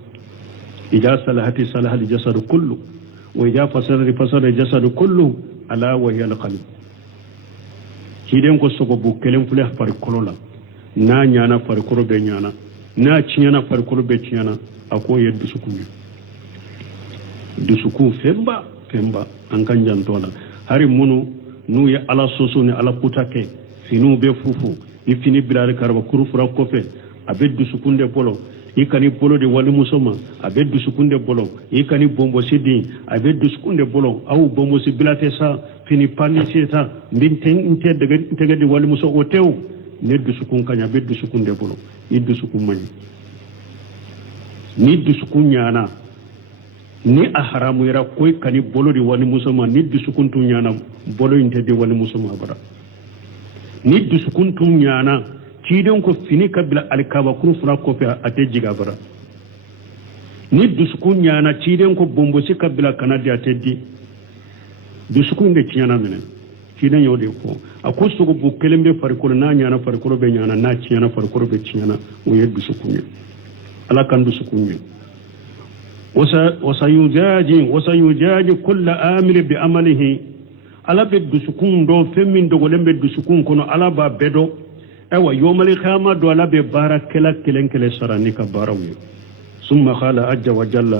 idha salahati salaha al jasad kullu وإذا فسد الجسد كله ألا وهي القلب كيدن كو سوغو بو كلم فله فريكولا نا نيانا فريكولو بي نيانا نا تشيانا فريكولو بي تشيانا أكو يد سكون dusuku femba ankan jantola hari munu nu ya ala soso ni ala kutake finu be fufu ifini bilare karba kurufura kofe abe dusukunde polo ikani polo de wali musoma abe dusukunde polo ikani bombo sidi abe dusukunde polo au bombo si bilate sa fini pani seta mbinten inte daga de wali muso otew ne dusukun kanya be dusukunde polo i dusukun mani ni dusukun nyana ni a haramu yara koy kani bolo di wali musoma ni dusukuntu nyana bolo inte de wali musoma bara ni dusukuntu nyana ciden ko fini kabila alkaba kuru fura ko fe ate jiga bara ni dusukun nyana ciden ko bombo si kabila kanadi ate di dusukun de nyana menen ciden yode ko akusto ko bu kelembe farikolo na nyana farikolo be nyana na nyana farikolo be nyana o yed dusukun ala kan dusukun وسيجاج كل آمر بعمله على بدسكون دو فمن دو ولم بدسكون كنو على بابدو ايوا يوم القيامة دو على ببارك كلا سرانيك باروي ثم قال عز وجل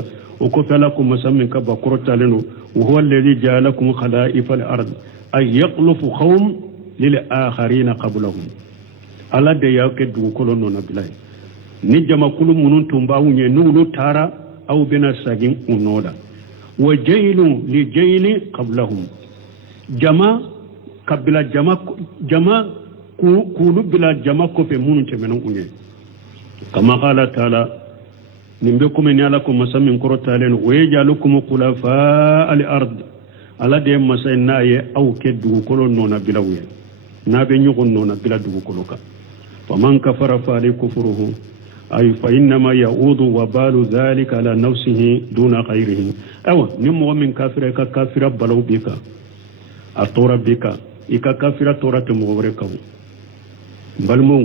وكفى لكم مسمن كبا كرتالنو وهو الذي جعلكم خلائف الأرض أي يخلف قوم للآخرين قبلهم على دياك دو كلونو نبلاي نجم كل منون تنباوني نولو تارا أو بنا ساجين ونودا وجيل لجيل قبلهم جما قبل جما كولو بلا جما كوفي مونو تمنو اوني كما قال تعالى نمبكم ان يالكم مسمن كروتالين ويجعلكم خلفاء الارض على دي مسنا او كدو كولو نونا بلاوي نابي نيغون نونا بلا دو كولوكا فمن كفر فعليه كفره أي فإنما يعود وبال ذلك على نفسه دون غيره أو نمو من كافر كافر بلو بك أطور بك إكا كافر طورة مغوركو بلمو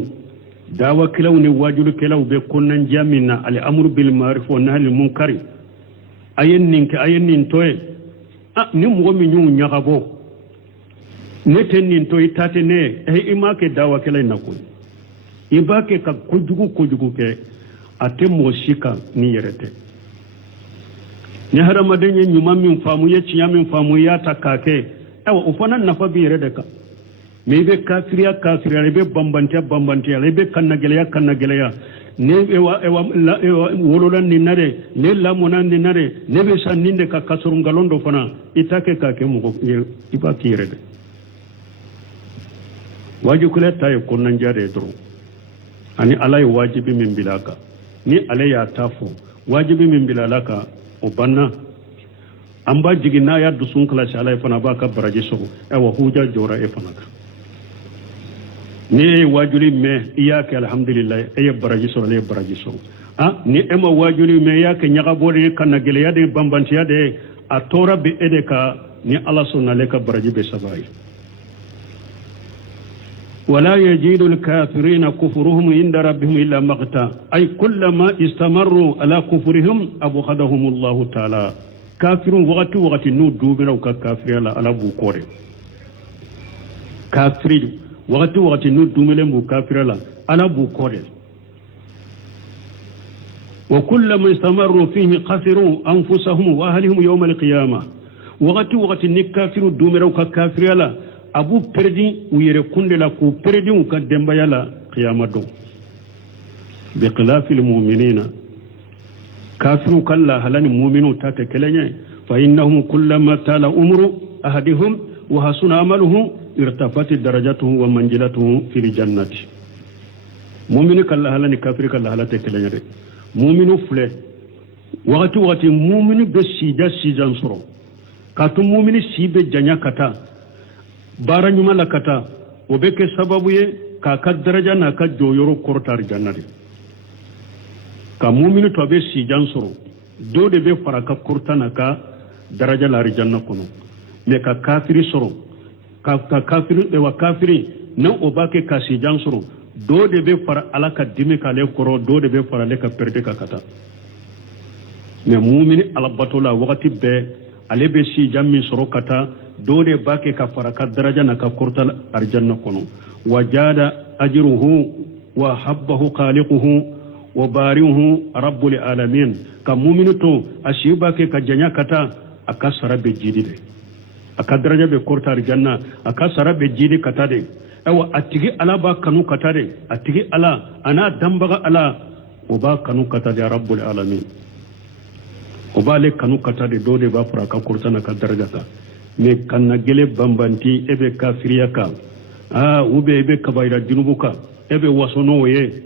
دعوة كلاو نواجل كلاو بكونا جامنا الأمر بالمعروف والنهي عن المنكر أين ننتوي نمو من يوم نغبو نتن ننتوي تاتني هي إماك دعوة كلاو نقول ibake ka kojugu ke ate mosika ni yerete ni haramaden ye nyuma min famu ye ciya min famu ya takake ewa ufana nafa bi yerede ka me be kafiriya be bambante be kannageleya ne ewa wololan ni nare ne lamunan ni nare ne be saninde ka kasurungalondo fana itake ka ke mugo ibake yerede wajukule tayo konnan jare dro ani alay wajibi min bilaka ni alay ya tafu wajibi min bilalaka o banna amba jigina ya dusun kala shi alay fana baka baraje so ewa huja jora e fana ni wajuli me iyaka alhamdulillah e baraje so le baraje so ni ema wajuli me yaka nyaga bole kana gele ya de bambanti ya de atora be edeka ni ala sunna le ka baraje be sabai ولا يجيد الكافرين كفرهم عند ربهم إلا مقتا أي كلما استمروا على كفرهم أبخذهم الله تعالى كافرون وقت نود دوبنا وكافر على بوكوري كافر وقت نود دوبنا وكافر على بوكوري وكلما استمروا فيه خسروا أنفسهم وأهلهم يوم القيامة وقت نكافر دوبنا وكافر abu perdi uyere kundela ku perdi ka dembayala qiyamado bi khilafil mu'minina kafiru kalla halani mu'minu tata kelenya fa innahum kullama tala umru ahadihum wa hasuna amaluhu irtafat darajatuhu wa manzilatuhu fil jannati mu'minu kalla halani kafiru kalla halata kelenya de mu'minu fule waqti mu'minu be sijan soro katu mu'minu sibe janya kata bara nyuma lakata obeke sababu ye ka daraja na ka joyoro kortar jannati ka mu'minu to be si jansoro do de be faraka kortana ka daraja la janna kono me ka kafiri soro ka kafiri de wa kafiri na obake ka si jansoro do de be fara alaka dime ka le koro do de be fara le ka perde ka kata me mu'mini alabatola wakati be alebesi jammi sorokata dode bake ka faraka daraja na ka kurtal arjanna kono wajada ajruhu wa habbahu khaliquhu wa barihu rabbul alamin ka mu'minu ashiba ke ka janya kata akasara be jidide aka daraja be kurtal arjanna akasara be jidi kata de awa atigi ala ba kanu kata de atigi ala ana dambaga ala uba kanu kata de rabbul alamin uba le kanu kata de dode ba fura ka kurtana ka darajata me kanna gele bambanti ebe kafiriya ka ube ebe kabaira junubuka ebe wasono ye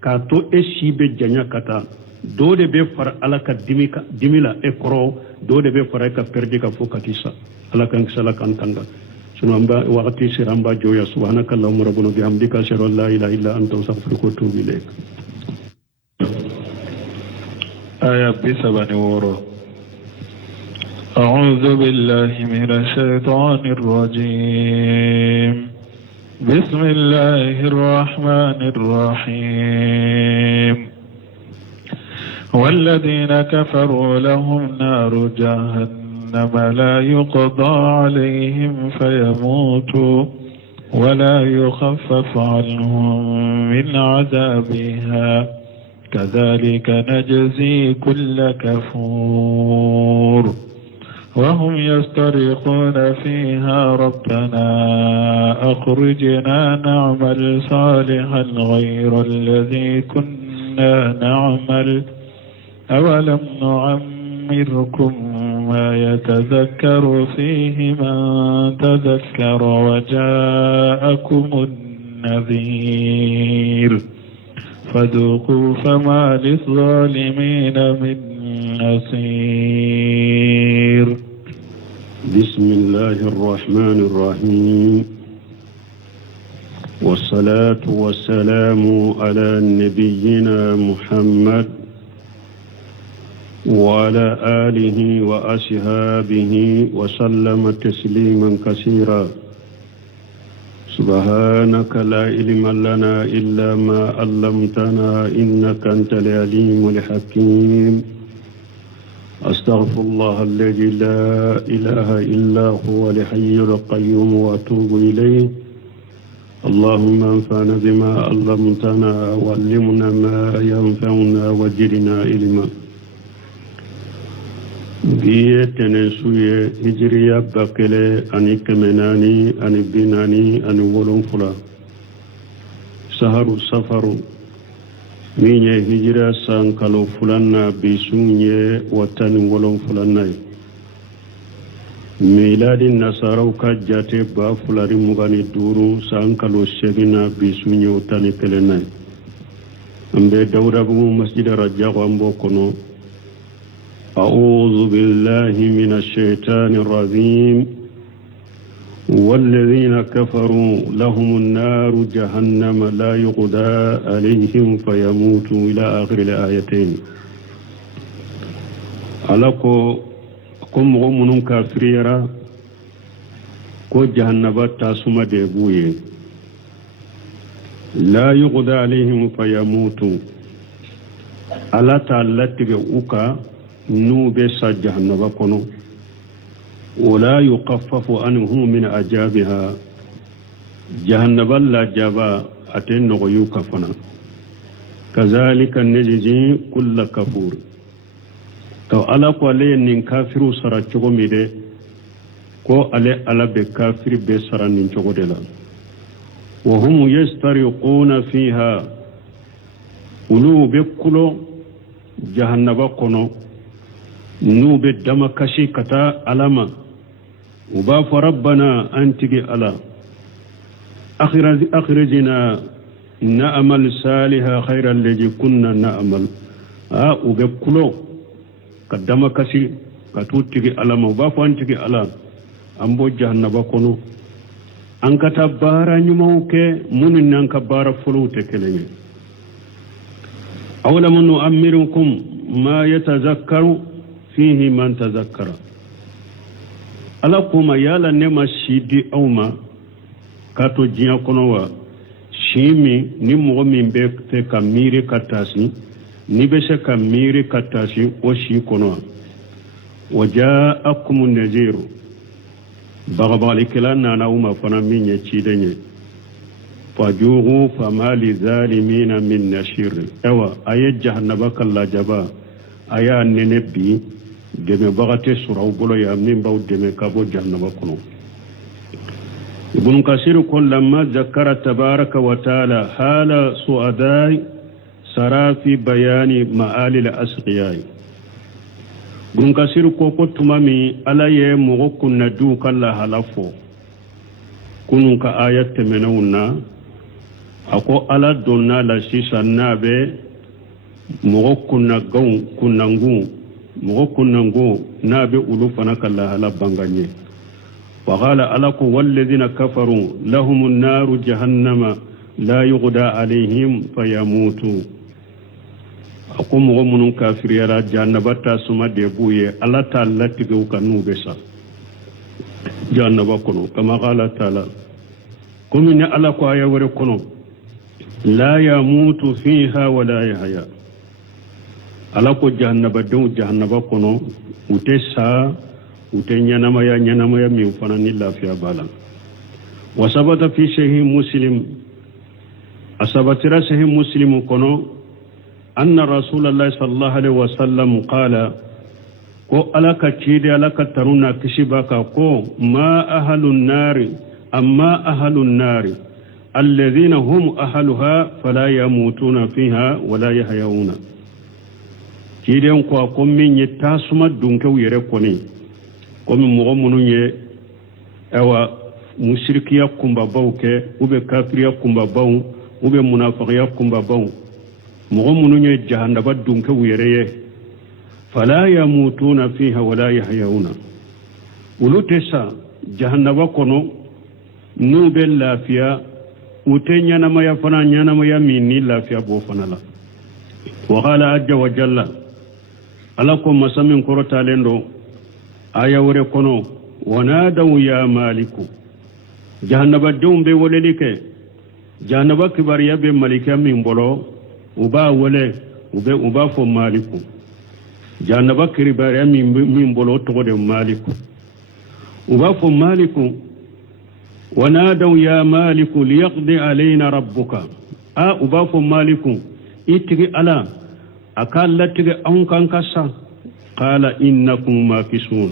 ka to be janya kata dode be far ala ka dimila ekro dode be far ka perdi ka fokatisa ala kan sala kan tanga sunamba waqti siramba joya subhanakallahumma rabbuna bihamdika ashhadu an la ilaha illa anta astaghfiruka wa atubu ilaik آية بسبع ورا أعوذ بالله من الشيطان الرجيم بسم الله الرحمن الرحيم والذين كفروا لهم نار جهنم لا يقضى عليهم فيموتوا ولا يخفف عنهم من عذابها كذلك نجزي كل كفور وهم يسترخون فيها ربنا أخرجنا نعمل صالحا غير الذي كنا نعمل أولم نعمركم ما يتذكر فيه من تذكر وجاءكم النذير فذوقوا فما للظالمين من نصير بسم الله الرحمن الرحيم والصلاة والسلام على نبينا محمد وعلى آله وأصحابه وسلم تسليما كثيرا سبحانك لا علم لنا إلا ما علمتنا إنك أنت العليم الحكيم أستغفر الله الذي لا إله إلا هو الحي القيوم وأتوب إليه اللهم انفعنا بما علمتنا وعلمنا ما ينفعنا وزدنا علما biye tene suye hijriya bakele ani kemenani ani binani ani wolonfula saharu safaru minye hijra sankalo fulanna bisunye watani wolonfulanna miladi nasaraw ka jate ba fulari mugani duru sankalo segina bisunye watani kelenay ambe dawda bu masjid rajab ambo kono أعوذ بالله من الشيطان الرجيم والذين كفروا لهم النار جهنم لا يقضى عليهم فيموتوا إلى آخر الآيتين ألقوا كم غمون كافريرا كو جهنم تاسم ديبوي لا يقضى عليهم فيموتوا ألا تعالى أوكا نوبة جهنم كنو ولا يخفف عنهم من عذابها جهنم لا جابا أتن غيوك فنا كذلك نجزي كل كفور تو على قولي نين كافر سرچو ميده كو على بكافر بسرا نينچو دلا وهم يسترقون فيها ولو بكلو جهنم كنو نوب الدم كشي كتا علما وباف ربنا أنتقي على أخرجنا نعمل صالحا خيرا الذي كنا نعمل وبكلو كدم كشي كتوتقي علما وباف أنتقي على أمبو جهنم كنو أنك تبارا نموك من أنك بارا فلوتك لني أولم نؤمركم ما يتذكر فيه من تذكر ألاكما يالا نما شيدي أوما كاتو جيا كنوا شيمي نمو من بيك كميري كتاسي نبسة كميري كتاسي وشي كنوا وجاءكم النذير بغبالك لنا نوم فنمين يتشيدني فجوه فما للظالمين من نشير ايوا اي جهنبك الله جبا ايا ننبي دم بغتي سراو بلو يا من باو دم كابو جهنبكم ابن كثير كلما ذكر تبارك وتعالى حال سؤداء سرى في بيان معالي الأسقياء ابن كثير كوكو تمامي على يمغو كنا دوك الله هلفو كنون كآيات منونا أكو على دونا لسيسا نابي مغو كنا مغو كنا نابي ألوفنا كالله هلبانغاني وقال ألكم والذين كفروا لهم النار جهنم لا يغدى عليهم فيموتوا أقوم غمون كافر يرى جهنبتا سما ديبوية ألا تعالى تقوك نوبسا جهنبكنو كما قال تعالى كم إن ألكم آية وركنو لا يموت فيها ولا يحيا ألكم جهنبكنو وتسا ute nyanamaya min fana ni lafiya bala wasabata fi sahih muslim asabatira sahih muslim kono anna rasulullah sallallahu alaihi wasallam qala ko alaka chide alaka taruna kishibaka ko ma ahlun nari amma ahlun nari alladhina hum ahluha fala yamutuna fiha wala yahyawuna chide ko min yitasuma dunke yere koni komi mogo munu ye awa mushrikiya kumba bawke ube kafiriya kumba baw ube munafiqiya kumba baw mogo munu ye jahannaba dunke wiyereye fala yamutuna fiha wala yahyawuna ulutesa jahannaba kono nube lafiya ute nyanamaya fana nyanamaya minni lafiya bo fana la wa qala ajja wa jalla alakum masamin korota lendo aya wore kono wanadaw ya maliku jahannaba dum be wolelike jahannaba kibariya be malika min bolo uba wole uba fo maliku jahannaba kibariya min bolo to de maliku uba fo maliku wanadaw ya maliku liyaqdi alaina rabbuka uba fo maliku itigi ala akalla tigi an kan kasa قال إنكم ماكسون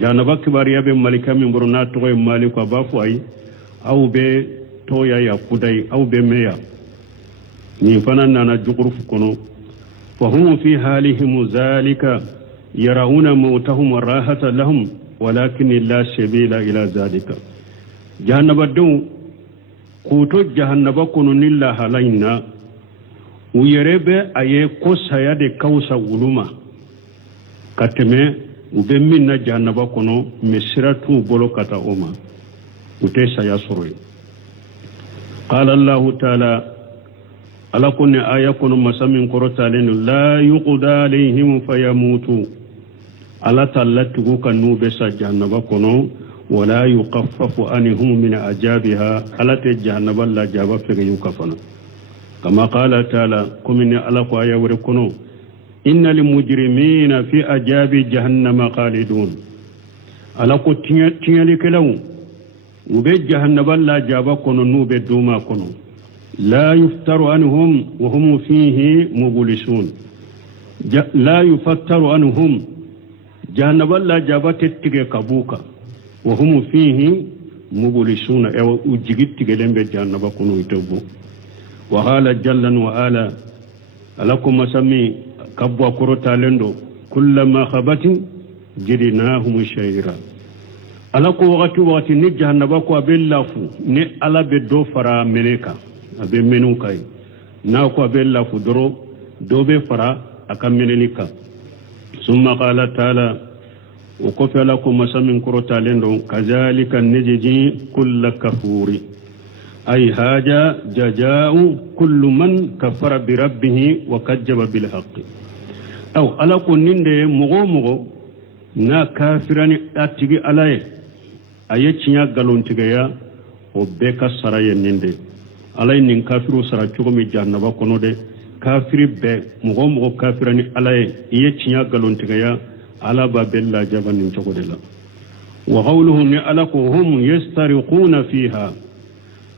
جانبا كباريا بمالكا من برنا توي مالك وبافو أي أو بي تويا يا كوداي أو بميا نيفانا نانا جغرف كنو فهم في حالهم ذلك يرون موتهم راحة لهم ولكن لا سبيل إلى ذلك جهنبا دو كوتو جهنبا كنو نلا حالينا ويربي أي كوسا يدي كوسا ولوما kateme ube minna jahannaba kono mesiratu bolo kata oma ute saya soroy qala allah taala ala kunni aya kono masamin korota lenu la yuqda alayhim fayamutu ala tallatu kanu be sa jahannaba kono wala yuqaffafu anhum min ajabiha ala te jahannaba la jaba fege yukafana kama qala taala kumni ala ko aya wore kono إن المجرمين في أجاب جهنم خالدون على كتير كلام وبيت جهنم لا جابا كنو نوبة دوما كنو لا يفتر عنهم وهم فيه مبلسون لا يفتر عنهم جهنم لا جابا تتجي كبوكا وهم فيه مبلسون أو أجيت تجلم بجهنم كنو يتوبو وقال جل وعلا لكم مسمي kabwa korota lendo kullama khabatin jirinahum shayra ala ko wakati ni jahannaba ko abellafu ni ala be do fara meleka abe menu kai na ko abellafu doro do be fara aka menenika summa qala taala وكفى لكم مسامين كروتا لندو كذلك نجزي كل كفور أي هذا جزاء كل من كفر بربه وكذب بالحق أو ألا كنين مغو نا كافراني أتيجي عليه أيتشيا قالون تجيا وبكا سرايا نندي على إن كافر سرا تقومي جانبا كنودي كافر ب مغو كافراني عليه أيتشيا قالون تجيا ala ba bella jabanin cogodela wa qawluhu ni alaku hum yastariquna fiha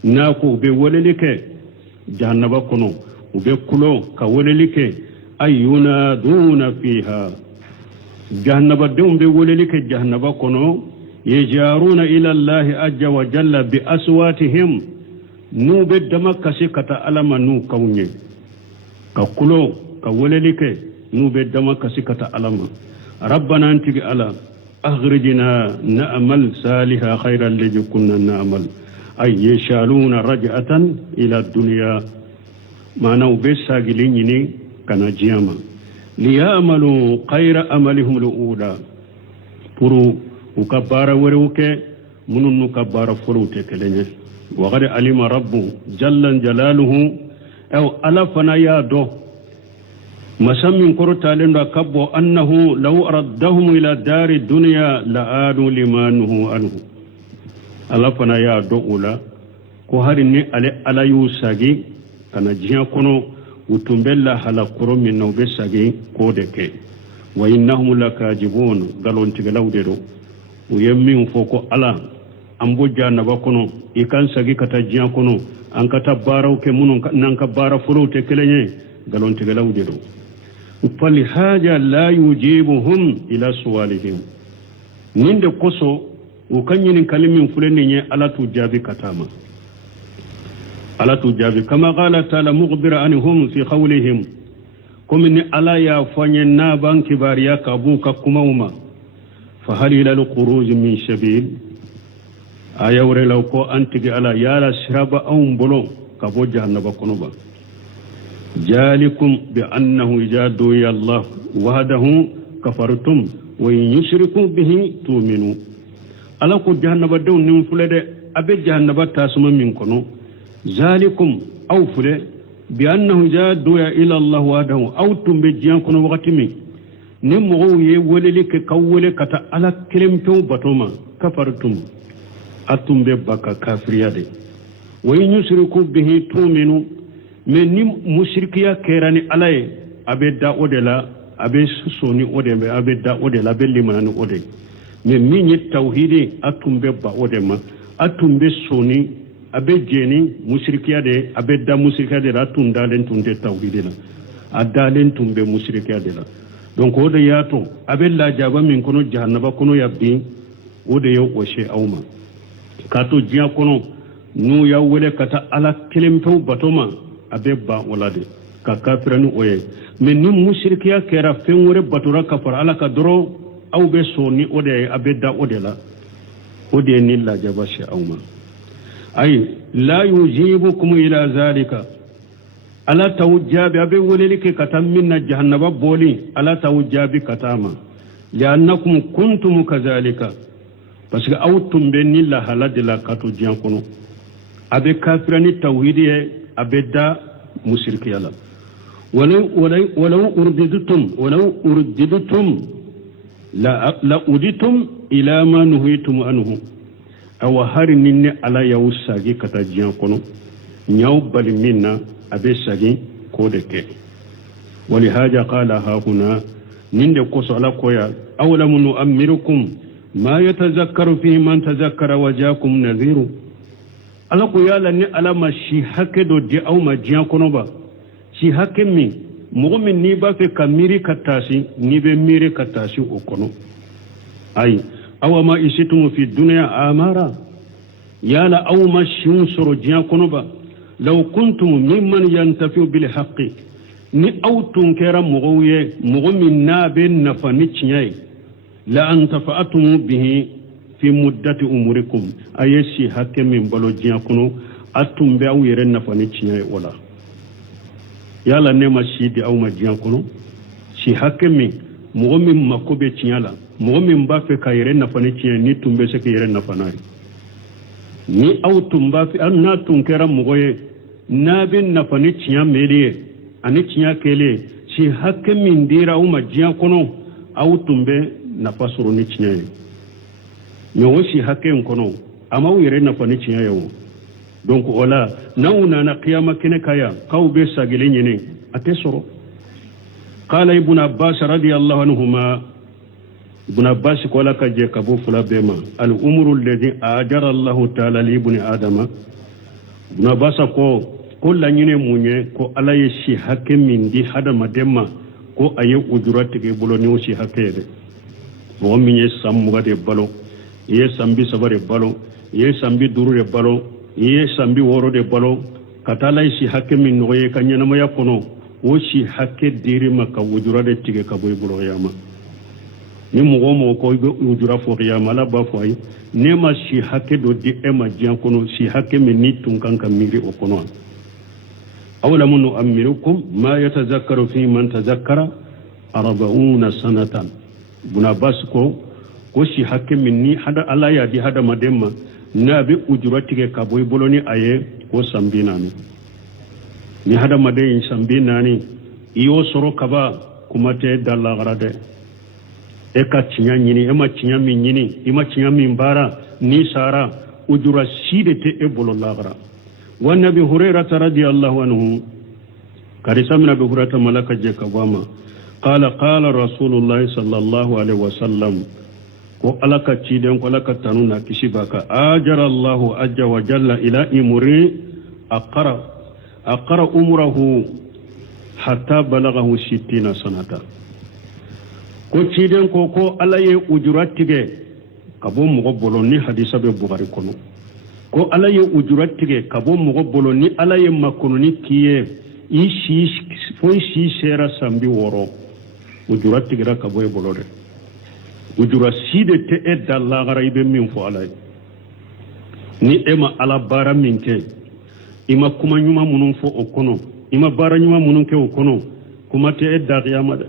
nako be wolelike jahannaba kono ube kulo ka wolelike ayunaduna fiha jahannaba dum be wolelike jahannaba kono yajaruna ila allah azza wa jalla bi aswatihim nu be dama kasi kata alama nu kawnye ka kulo ka wolelike nu be dama kasi kata alama rabbana anti ala akhrijna na'mal salihan khayran li kunna na'mal ay yashaluna raj'atan ila dunya mana ube sagilin ni kana jiyama liya'malu khayra amalihum al-ula puru ukabara waruke munun ukabara furute kelenye wa qad alima rabbu jalla jalaluhu aw alafana ya do masammin kortalen da kabbo annahu law araddahum ila dari dunya la'adu limanhu anhu alafana ya do ula ko hari ni ala yusagi kana jiya kono utumbella hala koro min no be sagi ko de ke wa innahum lakajibun galon tigalawde do o yemmin foko ala ambo janaba kono ikan sagi kata jiya kono an kata baraw ke munun nan ka bara furote kelenye galon tigalawde do fali haja la yujibuhum ila suwalihim ninde koso o kanyin kalimin fulani nye ala tu jabi katama ala tu jabi kama qala ta'ala mukhbira anhum fi qawlihim kum ni ala ya fanye na ban kibariya kabuka kumauma fa hal ila al-khuruj min sabil ayawre law ko antigi ala yala siraba aw bolo kabo jahannaba konoba jalikum bi annahu ijadu ya allah wahdahu kafartum wa yushriku bihi tu'minu ala ko jahannaba daw nim fulede abe jahannaba tasuma min kono zalikum aw fule bi annahu ijadu ya ila allah wahdahu aw tumbe jiyan kono wakati mi ni mo ye wolele ke kawole kata ala kelemto batoma kafartum atumbe baka kafiriyade wa yushriku bihi tu'minu mais ni mushrikiya kerani alaye abe da odela abe soni odembe abe da odela be limanani ode mais min yi tawhidi atumbe ba odema atumbe soni abe jeni mushrikiya de abe da mushrikiya de atunda len tunde tawhidi la adalen tumbe mushrikiya de la donc ode yato abe la jaba min kono jahannaba kono yabbi ode yo oshe awma kato jiya kono nu ya wele kata ala kelemto batoma abeba walade ka kafirani oye men ni mushrikiya kera fenwore batura kafar ala ka doro aw be soni ode abeda odela ode ni la jabashi awma ay la yujibukum ila zalika ala tawjabi abe wolelike katam minna jahannaba boli ala tawjabi katama li'annakum kuntum kazalika parce que awtum be ni la haladila katu jiankono abe kafirani tawhidiye abeda mushrikiya la walau urdidutum la uditum ila ma nuhitum anhu aw hari ninne ala yawsagi kata jiyan kono nyaw bal minna abe sagi ko de ke wali haja qala ha huna ninde ko so ala koya awla mun amirukum ma yatazakkaru fihi man tazakkara wajakum nadhiru ala ko yala ni alama shi hake do je aw ma jiyan kono ba shi hake mi mu'min ni ba fe kamiri katasi ni be miri katasi o kono ay aw ma isitum fi dunya amara yala aw ma shun soro jiyan kono ba law kuntum mimman yantafi'u bil haqqi ni aw tunkera mu'wiye mu'min na be nafani ciyai la antafa'atum bihi fi muddati umurikum ayeshi hakke min balo jiya kono atumbe aw yere nafani ciyai wala yala ne ma shidi aw ma jiya kono shi hakke min mu'min makobe ciyala mu'min ba fe ka yere nafani ciyai ni tumbe se ke yere nafanai ni aw tumba fi anna tunkera mugoye na bin nafani ciya meliye ani ciya kele shi hakke min dira aw ma jiya kono aw tumbe nafa suru ni ciya ye me wo shi hakke kono ama aw yere nafani ciya ye wo donc wala nauna na qiyama kene kaya kaw be sagile nyene ate soro qala ibn abbas radiyallahu anhuma ibn abbas ko la ka je kabu fula bema al umru alladhi ajara allah ta'ala li ibn adama ibn abbas ko la nyine munye ko ala ye shi hakke min di hadama demma ko aye ujurati ke bolo ni shi hakke de bo minye sammuga de balo ye sambi sabare balo ye sambi duru de balo ye sambi woro de balo katala shi hakke min no ye kanyana mo yakono o shi hakke diri maka ujurade tige kaboy bolo yama ni mo ko ujura fo yama la ba fo ay ne ma shi hakke do di e ma jian kono shi hakke min ni tun kanka miri o kono awla mun amirukum ma yatazakkaru fi man tazakkara 40 sanatan buna bas ko shi hakke min ni hada ala ya di hada mademma na bi ujurati ke kaboy boloni aye ko sambinani ni hada madayin sambinani iyo soro kaba kuma te dalla garade e ka cinya nyini e ma cinya min nyini e ma cinya min bara ni sara ujura side te e bolo lagara wa nabi hurairah radiyallahu anhu karisa min abi hurairah malaka je kabama qala rasulullah sallallahu alaihi wasallam ko alaka ciden ko alaka tanuna kishibaka ajara allah ajja wa jalla ila imri aqara umrahu hatta balaghahu 60 sanata ko ciden ko alaye ujuratige kabo mo bolo ni hadisa be bukhari kono ko alaye ujuratige kabo mo bolo ni alaye makono ni kiye ishi sera sambi woro ujuratige ra kabo e bolo de ujura side te e dalla gara ibe min fo alay ni ema ala bara minke ima kuma nyuma munun fo okono ima bara nyuma munun ke okono kuma te e da qiyama de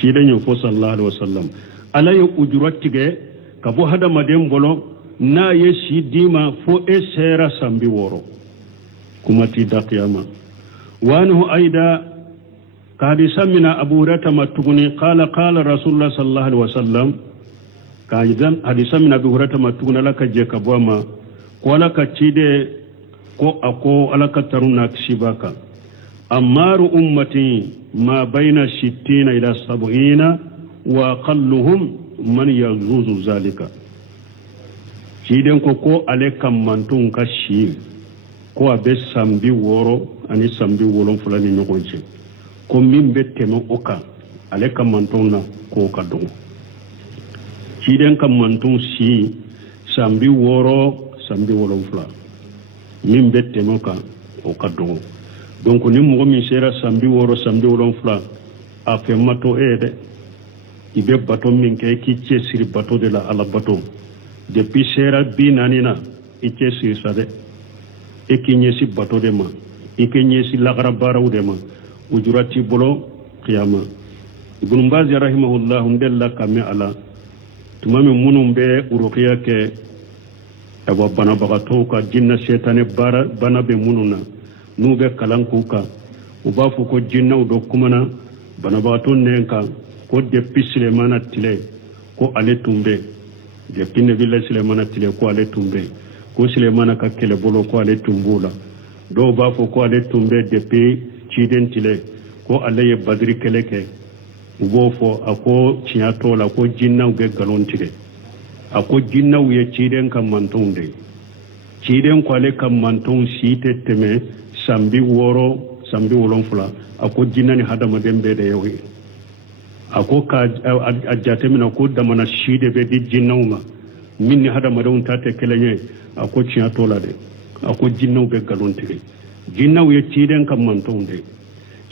side nyo fo sallallahu alaihi wasallam ala yo ujura tige kabo hada madem bolo na ye sidima fo e sera sambi woro kuma ti da qiyama wa anhu aida kadi samina abu hurairah matuguni qala rasulullah sallallahu alaihi wasallam kaidan hadisa min abu hurairah matuguna laka je kabwama ko laka cide ko ako alaka taruna kishibaka amaru ummati ma baina 60 ila 70 wa aqalluhum man yazuzu zalika ciden ko alekam mantun kashi ko abe sambi woro ani sambi wolon fulani nyogonje ko min be temo oka ale kam mantona ko ka dongo ciden kam manton si sambi woro sambi wolon fula min be temo ka o ka dongo donc ni mo mi sera sambi woro sambi wolon fula a fe mato ede ibe bato min ke ki siri bato de la ala bato depuis sera binanina ike siri sade e ki nyesi bato de ma ike nyesi lagara baraw de ma ujurati bolo qiyama ibn baz rahimahullah ndella kame ala tumami munum be uruqiya ke aba bana bagato ka jinna shaytane bana be mununa nube kalanku ka ubafu ko jinna do kumana bana bagato nenka ko de pisle mana tile ko ale tumbe de pinne villa sile mana tile ko ale tumbe ko sile mana ka kele bolo ko ale tumbula do bafu ko ale tumbe depuis ciden tile ko alaye badri keleke ugo fo ako ciatola ko jinnaw be galon tile ako jinnaw ye ciden kam mantonde ciden ko ale kam manton site teme sambi woro sambi wolon fula ako jinnani hadama dembe de yoyi ako ka ajate mina ko damana shide be di jinnawma minni hadama don tate kelenye ako ciatola de ako jinnaw be galon tile jinnaw ye ciden kam mantonde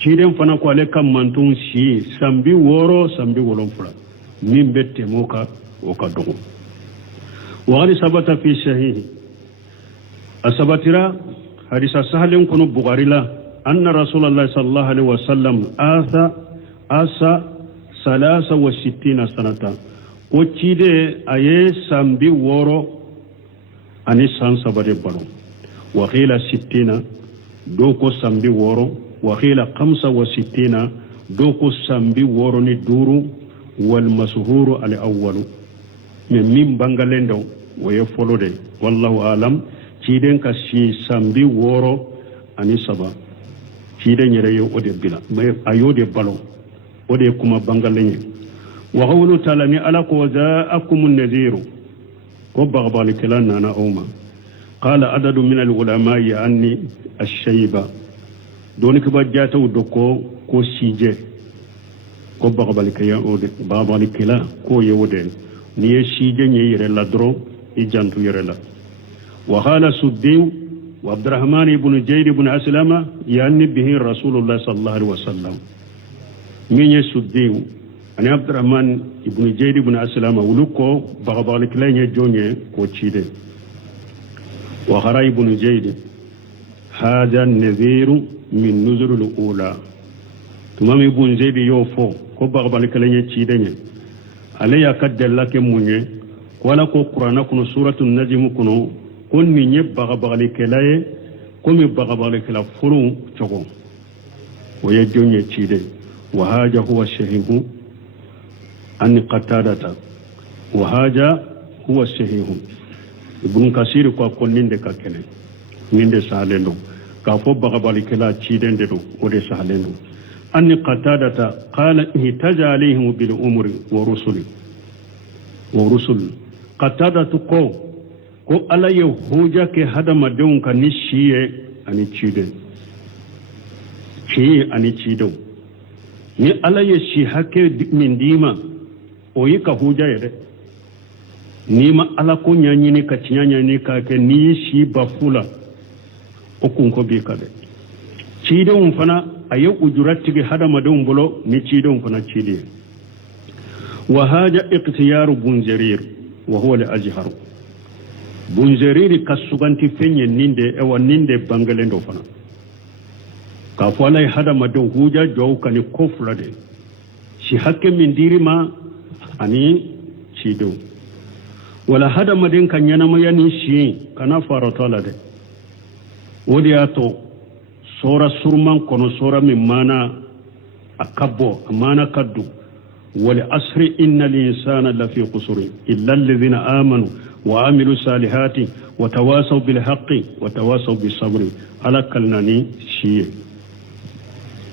ciden fana ko ale kam mantun si sambi woro sambi wolon fula min bette moka o ka dogo wa ali sabata fi sahih asabatira hadisa sahalen kono bukhari la anna rasulullah sallallahu alaihi wasallam asa 63 sanata ko cide aye sambi woro ani san sabare balo wa qila 60 do ko sambi woro وقيل 65 دوكو سامبي وروني دورو والمسهور الأول من بانغالندو ويفولو دي والله أعلم تيدن كسي سامبي ورو أني سبا تيدن يريو أودي بلا أيو دي بالو أودي كما بانغالندو وقوله تعالى ألك وجاءكم النذير وبغض لكلان أنا أوما قال عدد من العلماء أني الشيبة دونك بجاته دكو كو سيجي كو بغض لكلا كو يودين ني سيجي ني لا درو إجانتو يرلا وقال سديو وعبد الرحمن بن جيد بن أسلم يعني به رسول الله صلى الله عليه وسلم من يسديو أنا عبد الرحمن بن جيد بن أسلم ولوكو بغبالك لين يجوني كوتشيدي وخراي بن جيد هذا النذير من نذر الأولى تمامي بن جيد يوفو كو بغبالك لين يجيدي علي أكد لك مني ولا كو قرآن كنو سورة النجم كنو كن من يبغبالك لين كم يبغبالك لفرو تغو ويجوني يجيدي وهذا هو الشهيد أن قتادة وهذا هو الصحيح ابن كثير كقول نندك كله نند سالندو كافو بغبالك لا تشيدندو ودي سالندو أن قتادة قال اهتج عليهم بالأمر ورسل قتادة كو ألا يهوجا كهذا مدون كنشيه أني تشيدن شيء أني تشيدو ni ala ye shi hake min dima o yi ka huja yɛrɛ ni ma ala ko ɲaɲini ka tiɲa ɲaɲini k'a kɛ n'i ye si ba fu la o kunko b'i kan dɛ cidenw fana a ye ujura tigi hadamadenw bolo ni cidenw fana cili ye wa haja iqtiyaru bunzerir wa huwa al azhar bunzerir ka suganti fɛn ye nin de bangelen dɔ fana k'a fɔ ala ye hadamadenw huja jɔw ka ni ko fila de si hakɛ min dir'i ma ani cidenw wala hadamaden ka ɲɛnamaya ni si kana faratɔ la dɛ o de y'a to sora surman kɔnɔ sora min mana a ka bɔ a mana ka don wal asri inna linsana lafi khusuri illa alladhina amanu wa amilu salihati wa tawasaw bil haqqi wa tawasaw bis sabri ala kalnani shiye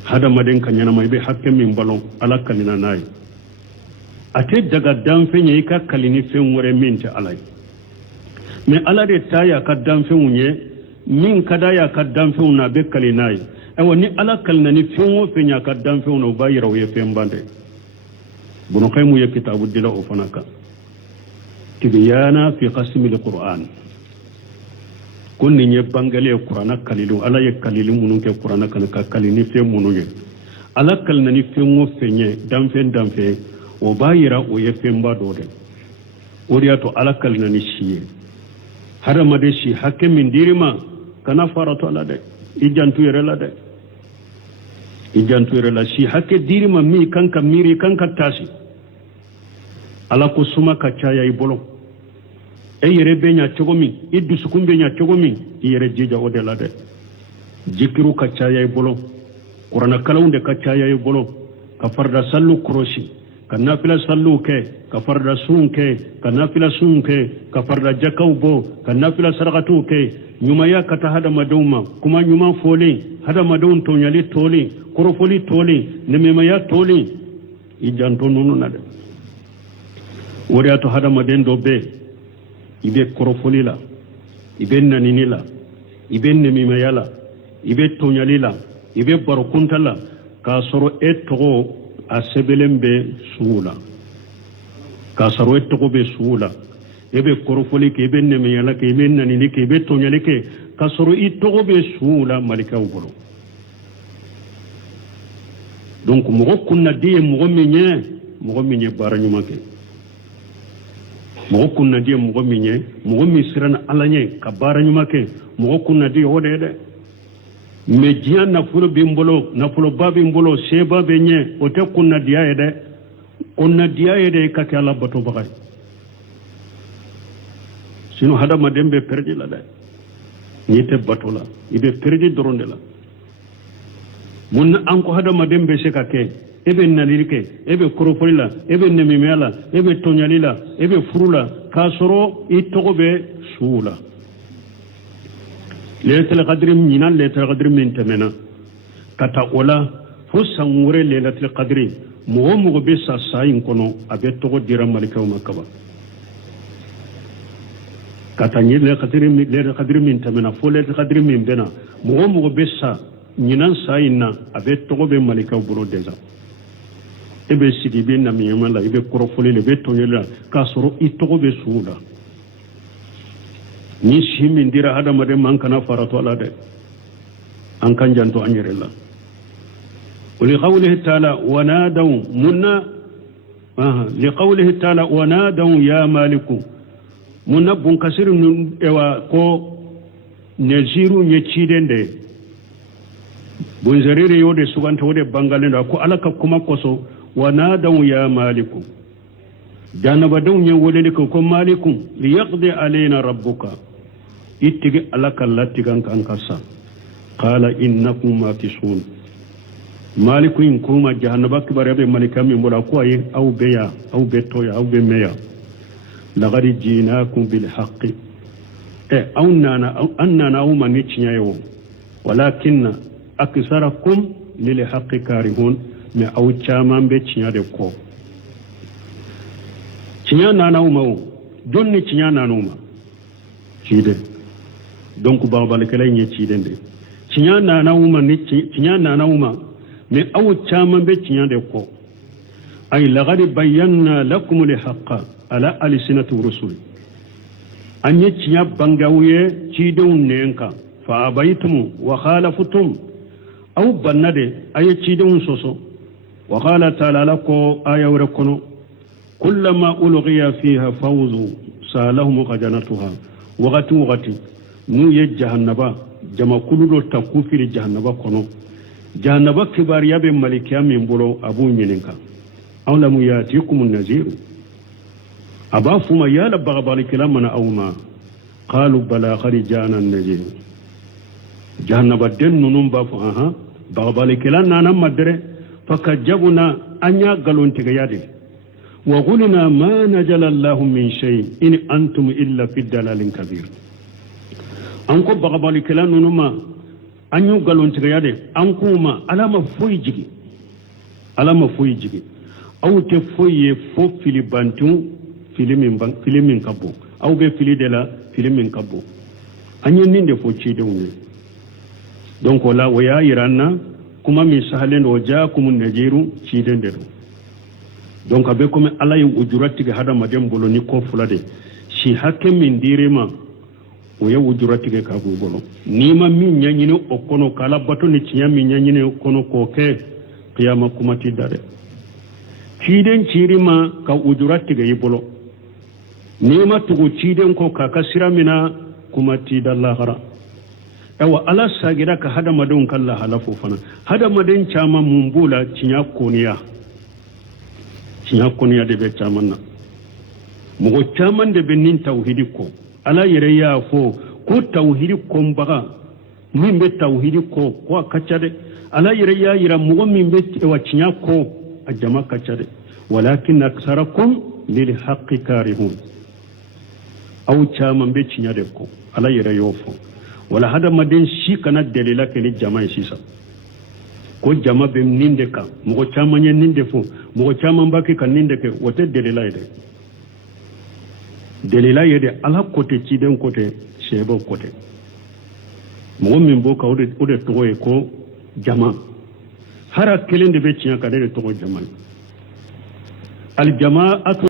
hadamaden ka ɲɛnama i bɛ hakɛ min balon ala kalina n'a ye a tɛ daga danfɛn ye i ka kalini fɛn wɛrɛ min tɛ ala ye mɛ ala de ta y'a ka danfɛnw ye min ka d'a y'a ka danfɛnw na a bɛ kali n'a ye ayiwa ni ala kalina ni fɛn o fɛn y'a ka danfɛnw na o b'a yira o ye fɛn ban dɛ bunukaimu ye kitabu dila o fana kan tibyana fi qasimil qur'an ko nin ye bangale kurana kalilu ala ye kalilu minnu kɛ kurana kan ka kalini fɛn minnu ye ala kalina ni fɛn o fɛn ye danfɛn o b'a yira o ye fɛnba dɔ dɛ o de y'a to ala kalina ni si ye hadamaden si hakɛ min dir'i ma kana faratɔ la dɛ i janto yɛrɛ la dɛ i janto yɛrɛ la si hakɛ dir'i ma min kan ka miiri kan ka taasi ala ko suma ka caya i bolo e yɛrɛ bɛ ɲa cogo min i dusukun bɛ ɲa cogo min i yɛrɛ jija o de la dɛ jikiru ka caya i bolo kuranakalanw de ka caya i bolo ka farida sallu kɔrɔsi ka nafila salluw kɛ ka farida sunw kɛ ka nafila sunw kɛ ka farida jakaw bɔ ka nafila sarakatiw kɛ ɲumanya ka taa hadamadenw ma kuma ɲuman fɔlen hadamadenw tɔɲali tɔlen kɔrɔfɔli tɔlen nɛmɛmaya tɔlen i janto ninnu na dɛ o de y'a to hadamaden dɔ bɛ i bɛ kɔrɔfɔli la i bɛ nanini la i bɛ nɛmɛmaya la i bɛ tɔɲali la i bɛ barokunta la k'a sɔrɔ e tɔgɔ a sɛbɛnlen bɛ sugu la k'a sɔrɔ e tɔgɔ bɛ sugu la e bɛ kɔrɔfɔli kɛ i bɛ nɛmɛyala kɛ i bɛ nanini kɛ i bɛ tɔɲali kɛ k'a sɔrɔ i tɔgɔ bɛ sugu la malikaw bolo donc mɔgɔ kunnadi ye mɔgɔ min ye baara ɲuman kɛ mɔgɔ kunnadi ye mɔgɔ min siranna ala ɲɛ ka baara ɲuman kɛ mɔgɔ kunnadi o de ye dɛ mais diɲɛ nafolo bɛ n bolo nafoloba bɛ n bolo seba bɛ ɲɛ o tɛ kunnadiya ye dɛ kunnadiya ye de ka kɛ ala batobaga ye sinon hadamaden bɛ perdi la dɛ n'i tɛ bato la i bɛ perdi dɔrɔn de la mun na an ko hadamaden bɛ se ka kɛ e bɛ naliri kɛ e bɛ kɔrɔfɔli la e bɛ nɛmɛmɛya la e bɛ tɔɲali la e bɛ furu la k'a sɔrɔ i tɔgɔ bɛ sugu la lailatul qadri ɲinan lailatul qadri min tɛmɛna ka taa o la fo san wɛrɛ lailatul qadri mogo be sa sayin kono abe togo dira malikaw makaba katanye le khadiri min tamena fole khadiri min bena mogo be sa nyinan sayin na abe togo be malikaw buro deja ebe sidi be na miyamala ebe korofole le be tonyela ka soro I togo be suuda ni shimin dira adama de man kana farato ala de an kan janto anyerella ولقوله تعالى ونادوا منا لقوله تعالى ونادوا يا مالك منا بون كثير اوا كو نزيرو نيتشيدنده بون زريري يودي سوغانتا ودي بانغالندا كو alaka kuma koso ونادوا يا مالك janaba daw nye wolede ko malikum liyaqdi alayna rabbuka ittigi alaka latigan kan kasa qala innakum makisun maliku in kuma jahannaba kibare be malika min bola ko ay aw beya aw betoya aw be meya laqad jinakum bil haqqi aw annana aw man nichnyayo walakin aksarakum lil haqqi karihun me aw chama be chinyade ko chinya nana uma donni chinya nana uma chide donc ba balkala nyi chidende chinya nana uma ni chinya nana uma mais aw chama be chinya de ko ay laqad bayyana lakum li haqqa ala alsinati rusul anye chinya bangawiye chidon nenka fa abaytum wa khalaftum aw bannade ay chidon soso wa qala ta'ala lako aya warakono kullama ulghiya fiha fawzu salahum qajanatuha waqati nu ye jahannaba jama kuludo takufiri jahannaba kono jahannaba kibar yabe malikiya min bolo abu mininka awla mu yatikum an-nazir aba fuma ya la bagbali kalamana awma qalu bala kharijana an-nazir jahannaba den nunum ba fu aha bagbali kalanna nan madre fakajabuna anya galontiga yade wa qulna ma najala Allah min shay in antum illa fi dalalin kabir an ko bagbali kalan nunuma anyu galon tigayade an kuma alama foyi jigi aw te foye fo fili bantu filimin kabo aw be fili de la filimin kabo anyu ninde fo chide woni donc la waya iranna kuma mi sahalen o jaakum najiru chide de donc abe comme alay ujurati ga hada madem bolo ni ko fulade shi hakke min direma o ya ujurati ga kabu bolo ni ma min nyanyine o kono kala bato ni cinya min nyanyine kono ko ke qiyama kuma ti dare ciden cirima ka ujurati ga yibolo ni ma tugo ciden ko ka kasiramina kuma ti dallahara yawa ala sagira ka hada madon kala halafu fana hada maden chama mumbula cinya koniya de be caman na mugo caman de be nin tauhidi ko ala yere ya fo ko tauhidi ko mbaga min be tauhidi ko kacade ala yere ya yira mugo min be wacinya ko a jama kacade walakin aksarakum lil haqqi karihun aw caman be cinya de ko ala yere yo fo wala hada maden shi kana dalila ke ni jama sisa ko jama be ninde ka mugo caman ye ninde fo mugo caman baki kan ninde ke wote delila yede ala kote ciden kote shebo kote mugo min bo ka ode togoye ko jama hara kelende be cinya ka de togo jama al jamaatu